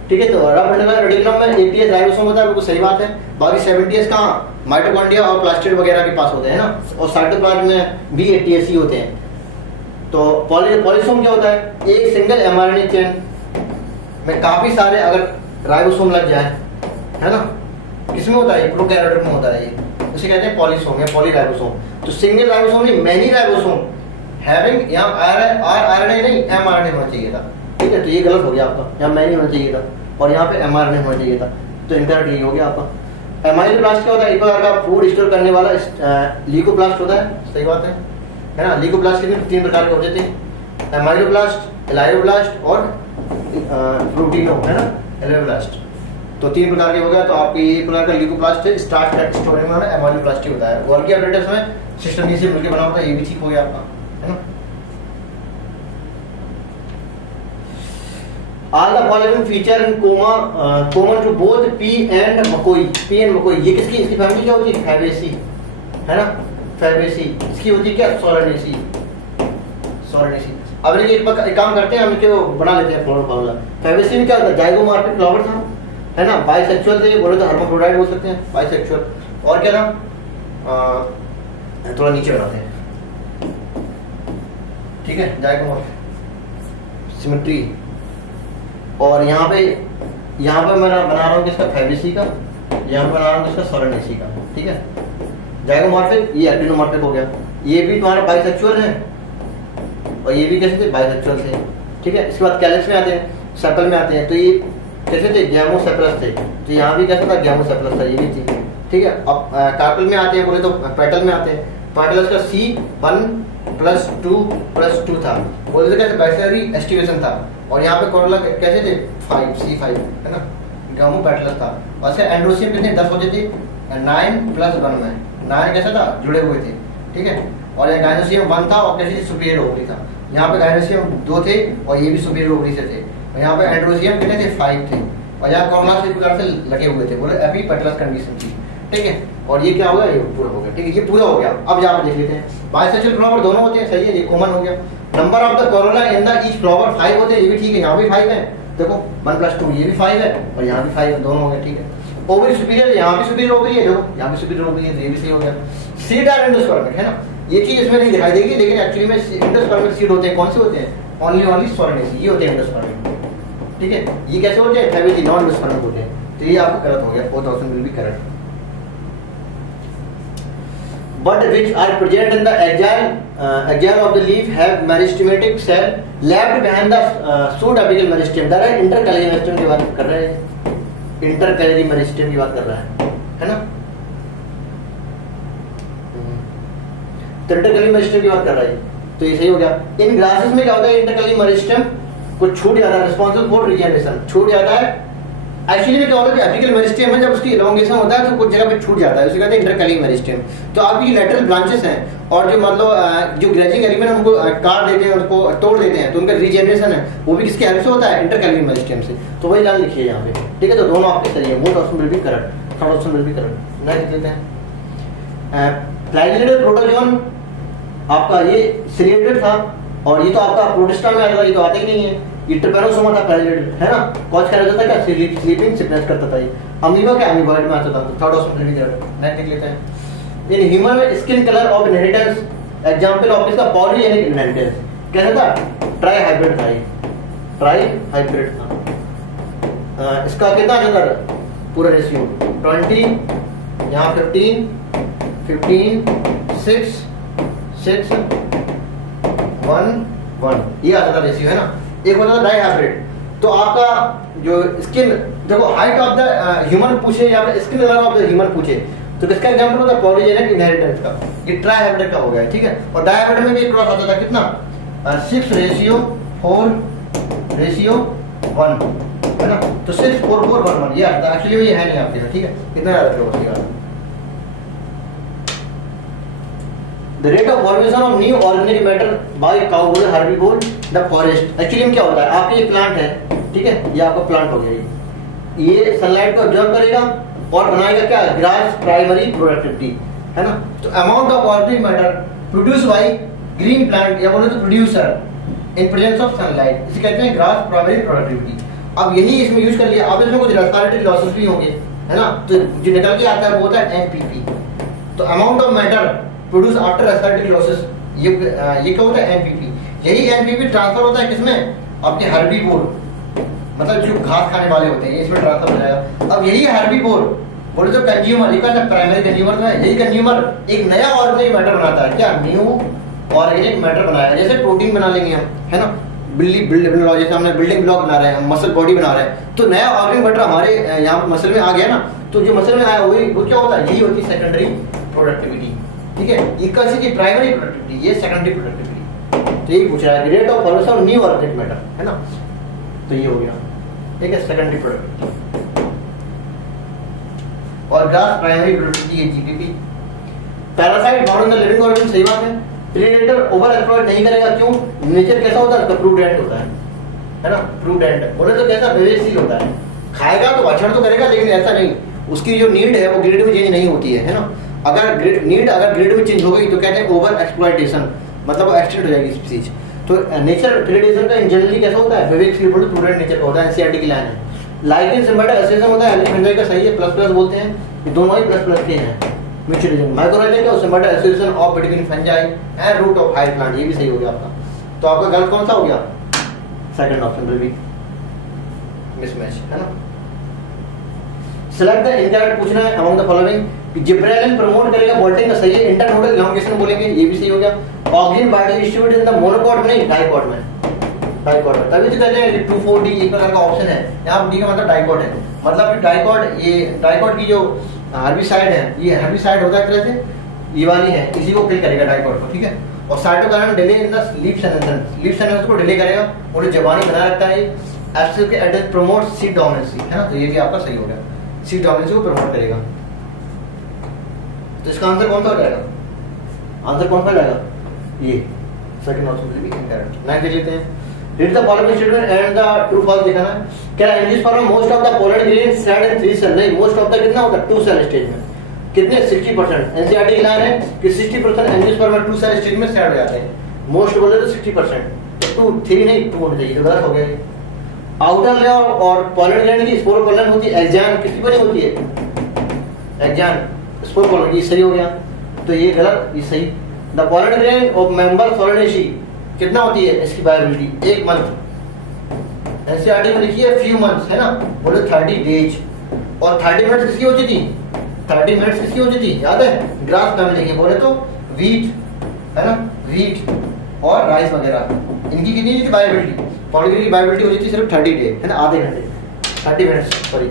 ठीक है। तो रब एंडोप्लाज्मिक रेटिकुलम में एटीएस राइबोसोम होता है, बिल्कुल सही बात है। बाकी 70s कहाँ, माइटोकॉन्ड्रिया और प्लास्टिड वगैरह के पास होते हैं ना, और साइटोप्लाज्म में भी एटीएस ही होते हैं। तो पॉलीसोम क्या होता है, एक सिंगल एमआरएनए चेन में काफी सारे अगर राइबोसोम लग जाए, है ना, किसमें होता है, प्रोकैरियोट में होता है ये, उसे कहते हैं पॉलीसोम या पॉलीराइबोसोम। तो सिंगल राइबोसोम नहीं, मैनी राइबोसोम हैविंग, यहाँ आरएनए नहीं एमआरएनए होना चाहिए था, ठीक है, तो ये गलत हो गया आपका, यहाँ मैनी होना चाहिए था और यहाँ पे एमआरएनए होना चाहिए था, तो इनकरेक्ट ये हो गया आपका। एमाइलोब्लास्ट क्या होता है, एक प्रकार का फूड स्टोर करने वाला ल्यूकोप्लास्ट होता है, सही बात है ना। ल्यूकोप्लास्ट के तीन प्रकार के होते थे, एमाइलोब्लास्ट, एलायोब्लास्ट और प्रोटीनो, है ना, एलायोब्लास्ट, तो तीन प्रकार के हो गया। तो आपके एक प्रकार का ल्यूकोप्लास्ट है, स्टार्च स्टोरिंग वाला एमाइलोब्लास्ट ही होता है। गोल्गी अपरेटस में सिस्टम से मिलकर बना होता है, ये भी ठीक हो गया आपका, है ना। All the following feature in common to both P and McCoy, P and McCoy, ये किसकी, इसकी फैमिली क्या होती है, फैबेसी, है ना, फैबेसी, इसकी होती है क्या, सोलानेसी, सोलानेसी। अब देखिए एक काम करते हैं, हम इनके बना लेते हैं फॉर्मूला। फैबेसी में क्या होता है, जाइगोमॉर्फिक फ्लावर था, है ना, बाइसेक्सुअल थे, बोले तो हर्माफ्रोडाइट बोल सकते हैं, बाइसेक्सुअल। और क्या था, थोड़ा नीचे बनाते हैं, ठीक है, जाइगोमॉर्फिक सिमेट्री। और यहाँ पे मैं बना रहा हूँ किसका, फैबेसी का, यहाँ पे बना रहा हूँ किसका, सोलनेसी का, ठीक है। जाइगोमॉर्फिक, ये एक्टिनोमॉर्फिक हो गया, ये भी तुम्हारा बाइसेक्सुअल है और ये भी कैसे थे, बाइसेक्सुअल थे, ठीक है। इसके बाद कैलिक्स में आते हैं, सेपल में आते हैं, तो ये कैसे थे, गैमोसेपलस थे, तो यहाँ भी कैसा था, गैमोसेपलस था, ये भी थी, ठीक है। अब कार्पेल में आते हैं, बोले तो पेटल में आते हैं, पेटल का C1+2+2 था, बोले तो कैसे, बैक्टीरियरी एस्टिवेशन था। और यहाँ पे कोरोला कैसे थे, 5C5, है ना, गामो पेटलस था। और इसका एंड्रोसियम कितने 10 होते थे, 9+1 में, 9 कैसा था, जुड़े हुए थे, ठीक है। और यहाँ गाइनोसियम 1 था और कैसे सुपीरियर ओवरी था, यहाँ पे गाइनोसियम 2 थे और ये भी सुपीरियर ओवरी से थे। और यहाँ पे एंड्रोसियम कितने थे, 5 थे। और यहाँ कोरोला से प्रकार से लगे हुए थे, बोले एपीपेटलस कंडीशन थी, ठीक है। और ये क्या होगा, ये पूरा हो गया, ठीक है, ये पूरा हो गया। अब यहाँ पे देख लेते हैं, बाइसेक्सुअल फ्लावर दोनों होते हैं, सही है, ये कॉमन हो गया। Number of the Corolla in the each flower 5 होते हैं, ये भी ठीक है, यहाँ भी 5 है, देखो 1+2, ये भी 5 है और यहाँ भी 5 है, दोनों हो गए, ठीक है। ओवरी सुपीरियर, यहाँ भी सुपीरियर ओवरी है, देखो यहाँ भी सुपीरियर ओवरी है, ये भी सही हो गया। सीड आर एंडोस्पर्मिक, है ना, ये चीज इसमें नहीं दिखाई देगी, लेकिन एक्चुअली में एंडोस्पर्मिक सीड होते हैं, कौन से होते हैं, ओनली सोलनेसी, ये होते हैं एंडोस्पर्मिक, ठीक है। ये कैसे होते हैं, फैबेसी नॉन एंडोस्पर्मिक होते हैं, तो ये आपको गलत हो गया, 4000 will be correct. But which are present in the axial of the leaf have meristematic cell left behind the pseudapical meristeme. that है intercalary meristeme की बात कर रहे हैं, intercalary meristeme की बात कर रहा है ना, तो intercalary meristeme की बात कर रहा है, तो ये सही हो गया। इन ग्रासेस में क्या होता है, intercalary meristeme कुछ छूट जाता है, रिस्पॉन्सिबल फॉर रीजनरेशन, छूट जाता है। एक्चुअली में क्या होता है कि एपिकल मेरिस्टेम है, जब उसकी इलोंगेशन होता है तो कुछ जगह पे छूट जाता है, उसे कहते हैं इंटरकलिंग मेरिस्टेम। तो आपकी जो लेटरल ब्रांचेस हैं और जो मतलब जो ग्रेजिंग एलिमेंट उनको काट देते हैं, उसको तोड़ देते हैं, तो उनका रीजनरेशन है वो भी किसके हेल्प से होता है, इंटरकलिंग मेरिस्टेम से। तो वही लाइन लिखिए यहाँ पे, ठीक है। तो दोनों आपके सही है, both option will be correct, third option will be correct. Next देते हैं, फ्लैजिलेटेड प्रोटोजोन आपका ये सिलिएटेड था और ये तो आपका प्रोटिस्टा में आता, ये तो आता ही नहीं है, ये ट्रिपेनोसोमा था फ्लैजिलेटेड, है ना, कॉज क्या रहता था, क्या स्लीपिंग सिकनेस करता था ये। अमीबा क्या अमीबॉइड में आता था, तो third option will be correct. Next देख लेते हैं, इन ह्यूमन में skin colour of inheritance, example of इसका पॉलीजेनिक इनहेरिटेंस कैसा था, ट्राई हाइब्रिड था, ट्राई हाइब्रिड था। इसका कितना कलर पूरा रेशियो 20, यहाँ 15, 6, 6, 1, 1, ये आता था रेशियो, है ना। एक होता था डाई हाइब्रिड, तो आपका जो स्किन देखो हाइट ऑफ द ह्यूमन पूछे या फिर skin colour of the human पूछे, तो किसका एग्जांपल होता है, पॉलीजेनिक इनहेरिटेंस का, ये ट्राई हाइब्रिड का हो गया, ठीक है। और डाई हाइब्रिड में भी क्रॉस आता था कितना, 6:4:1, है ना, तो 6:4:1, ये आता है। एक्चुअली ये है नहीं आपके, ठीक है, कितना याद रखो उसके बाद। The rate of formation of new organic matter by cow herbivore the forest, actually में क्या होता है, आपके ये प्लांट है, ठीक है, ये आपका प्लांट हो गया, ये सनलाइट को ऑब्जर्व करेगा और बनाएगा क्या, ग्रास प्राइमरी प्रोडक्टिविटी, है ना। तो amount of organic matter produce by green plant या बोले तो producer in presence of sunlight, इसे कहते हैं ग्रास प्राइमरी प्रोडक्टिविटी। अब यही इसमें यूज कर लिया, अब इसमें कुछ रेस्पिरेटरी लॉसेस भी होंगे, है ना, तो जो निकल के आता है वो होता है एनपीपी। तो amount of matter produce after respiratory losses, ये क्या होता है, एनपीपी। यही एनपीपी ट्रांसफर होता है किसमें, आपके हर्बीवोर, मतलब जो घास खाने वाले होते हैं, ये इसमें ट्रांसफर हो जाएगा। अब यही हर्बीवोर बोले तो कंज्यूमर, ये क्या प्राइमरी कंज्यूमर है, यही कंज्यूमर एक नया ऑर्गेनिक मैटर बनाता है, क्या न्यू ऑर्गेनिक मैटर बनाएगा। जैसे प्रोटीन बना लेंगे हम, है ना, जैसे हमने बिल्डिंग ब्लॉक बना रहे हैं, मसल बॉडी बना रहे हैं, तो नया ऑर्गेनिक मैटर हमारे यहाँ मसल में आ गया ना, तो जो मसल में आया वही वो क्या होता है, यही होती है सेकेंडरी प्रोडक्टिविटी, ठीक है। ये कैसी की प्राइमरी प्रोडक्टिविटी, ये सेकेंडरी प्रोडक्टिविटी। तो यही पूछ रहा है rate of formation of new organic matter, है ना, तो ये हो गया, ठीक है, सेकेंडरी प्रोडक्टिविटी। और ग्रास प्राइमरी प्रोडक्टिविटी है GPP. Parasite found in the living organism, सही बात है। प्रेडेटर ओवर एक्सप्लॉइट नहीं करेगा, क्यों, नेचर कैसा होता है उसका, प्रूडेंट होता है ना, प्रूडेंट बोले तो कैसा, विवेकशील होता है, खाएगा तो भक्षण तो करेगा, लेकिन ऐसा नहीं, उसकी जो नीड है वो ग्रेड में चेंज नहीं होती है ना। अगर नीड अगर ग्रेड में चेंज हो गई तो कहते हैं ओवर एक्सप्लॉइटेशन, मतलब एक्सटेंड हो जाएगी स्पीसीज। तो नेचर ग्रेडेशन का जनरली कैसा होता है, विवेक इक्वल टू प्रूडेंट नेचर का होता है, एनसीईआरटी की लाइन है। लाइक इन सिम्बायोटिक एसोसिएशन होता है, एलिमेंट का सही है, प्लस प्लस बोलते हैं, ये दोनों ही प्लस प्लस के हैं। म्यूचुअलिज्म माइक्रोराइजन क्या, symbiotic association of between fungi and root of high plant, ये भी सही हो गया आपका। तो आपका गलत कौन सा हो गया, second option will B mismatch, है ना। सेलेक्ट द इनकरेक्ट पूछना है among the following, gibberellin promote करेगा बोल्टिंग का सही है, इंटरनोडल इलॉन्गेशन बोलेंगे, ये भी सही हो गया। Oxygen biology distribute in the monocot में नहीं डाइकॉट में, डाइकॉट में, तभी तो कहते हैं 2,4-D एक प्रकार का ऑप्शन है, यहाँ डी का मतलब डाइकॉट है, मतलब डाइकॉट, ये डाइकॉट की जो हर्बिसाइड है, ये हर्बिसाइड होता है एक तरह से, ये वाली है, इसी को किल करेगा डाइकॉट को, ठीक है। और cytokinesis delay in the leaf senescence को डिले करेगा, उन्हें जवानी बना रखता है, एब्सिड के एडेड प्रमोट सीड डोमिनेंसी, है ना, तो ये भी आपका सही हो गया, सीड डोमिनेंसी को प्रमोट करेगा। तो इसका आंसर कौन सा हो जाएगा, आंसर कौन सा हो जाएगा, ये second option will be incorrect. Next देख लेते हैं, read the following statement and the true false दिखाना है। क्या angiosperm most of the pollen grain shed in 3 cell, नहीं, मोस्ट ऑफ द कितना होता है 2 सेल स्टेज में, कितने 60%, एनसीईआरटी की लाइन है कि 60% एंजियोस्पर्म 2 सेल स्टेज में सेड हो जाते हैं, मोस्ट बोले तो 60%, 2 3 नहीं 2 होना चाहिए, तो गलत हो गया। आउटर लेयर और पोलर ग्लैंड की स्पोर पोलन होती है, एक्जान किसकी बनी होती है, एक्जान स्पोर पोलन की, सही हो गया, तो ये गलत, ये सही। The polar gland of member solanaceae कितना होती है इसकी वायबिलिटी, 1 मंथ, एनसीईआरटी में लिखी है फ्यू मंथ्स, है ना, बोले 30 डेज, और 30 मिनट्स किसकी होती थी, 30 मिनट्स किसकी होती थी, याद है, ग्रास फैमिली की, बोले तो वीट, है ना, वीट और राइस वगैरह, इनकी कितनी थी वायबिलिटी, पॉलीग्रेन की वायबिलिटी होती थी सिर्फ 30 डे, है ना, आधे घंटे, 30 मिनट्स सॉरी।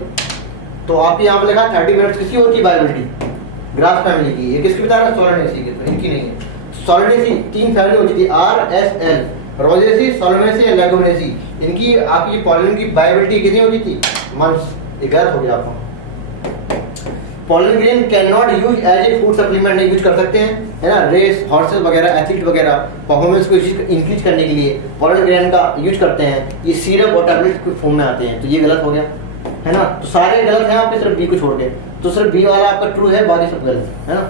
तो आपके यहाँ पे लिखा 30 मिनट्स किसकी होती है वायबिलिटी, ग्रास फैमिली की, ये किसकी बता रहा है, सोलानेसी की, तो इनकी नहीं है। सोलानेसी 3 फैमिली होती थी, RSL, रोजेसी, सोलानेसी, लेगुमिनेसी, इनकी आपकी पॉलन की वायबिलिटी कितनी होती थी, मंथ्स, ये गलत हो गया आपको। Pollen grain can not use as a food supplement, नहीं यूज कर सकते हैं, है ना, रेस हॉर्सेस वगैरह, एथलीट वगैरह परफॉर्मेंस को इंक्रीज करने के लिए पॉलन ग्रेन का यूज करते हैं, ये सिरप और टैबलेट के फॉर्म में आते हैं, तो ये गलत हो गया, है ना। तो सारे गलत हैं आपके, सिर्फ बी को छोड़ के, तो सिर्फ बी वाला आपका ट्रू है, बाकी सब गलत है ना,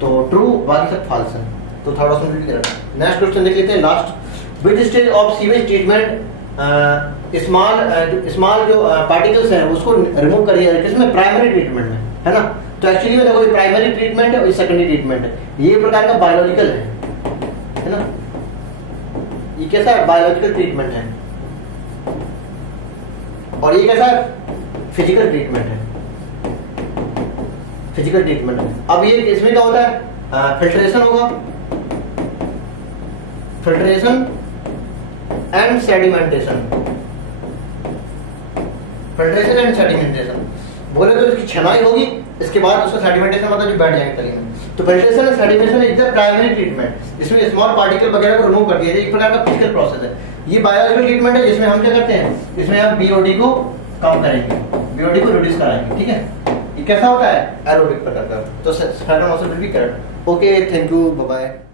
तो ट्रू बाकी सब फॉल्स है, तो थर्ड ऑप्शन भी गलत है। नेक्स्ट क्वेश्चन देख लेते हैं last, which stage of sewage treatment small जो पार्टिकल्स हैं उसको रिमूव कर दिया जाए, किसमें, प्राइमरी ट्रीटमेंट में, है ना। तो एक्चुअली में देखो, ये प्राइमरी ट्रीटमेंट है और सेकेंडरी ट्रीटमेंट है, ये प्रकार का बायोलॉजिकल है ना, ये कैसा है, बायोलॉजिकल ट्रीटमेंट है, और ये कैसा है, फिजिकल ट्रीटमेंट है, फिजिकल ट्रीटमेंट है। अब ये इसमें क्या होता है, फिल्ट्रेशन होगा, filtration and sedimentation, filtration and sedimentation बोले तो इसकी छनाई होगी, इसके बाद उसका सेडिमेंटेशन मतलब जो बैठ जाएंगे तली में, तो filtration and sedimentation is the primary treatment, इसमें स्मॉल पार्टिकल वगैरह को रिमूव कर दिया जाए, एक प्रकार का फिजिकल प्रोसेस है। ये बायोलॉजिकल ट्रीटमेंट है जिसमें हम क्या करते हैं, इसमें हम बीओडी को कम करेंगे, बीओडी को रिड्यूस कराएंगे, ठीक है। ये कैसा होता है, एरोबिक प्रकार का, तो second option will be correct. Okay, thank you, bye bye.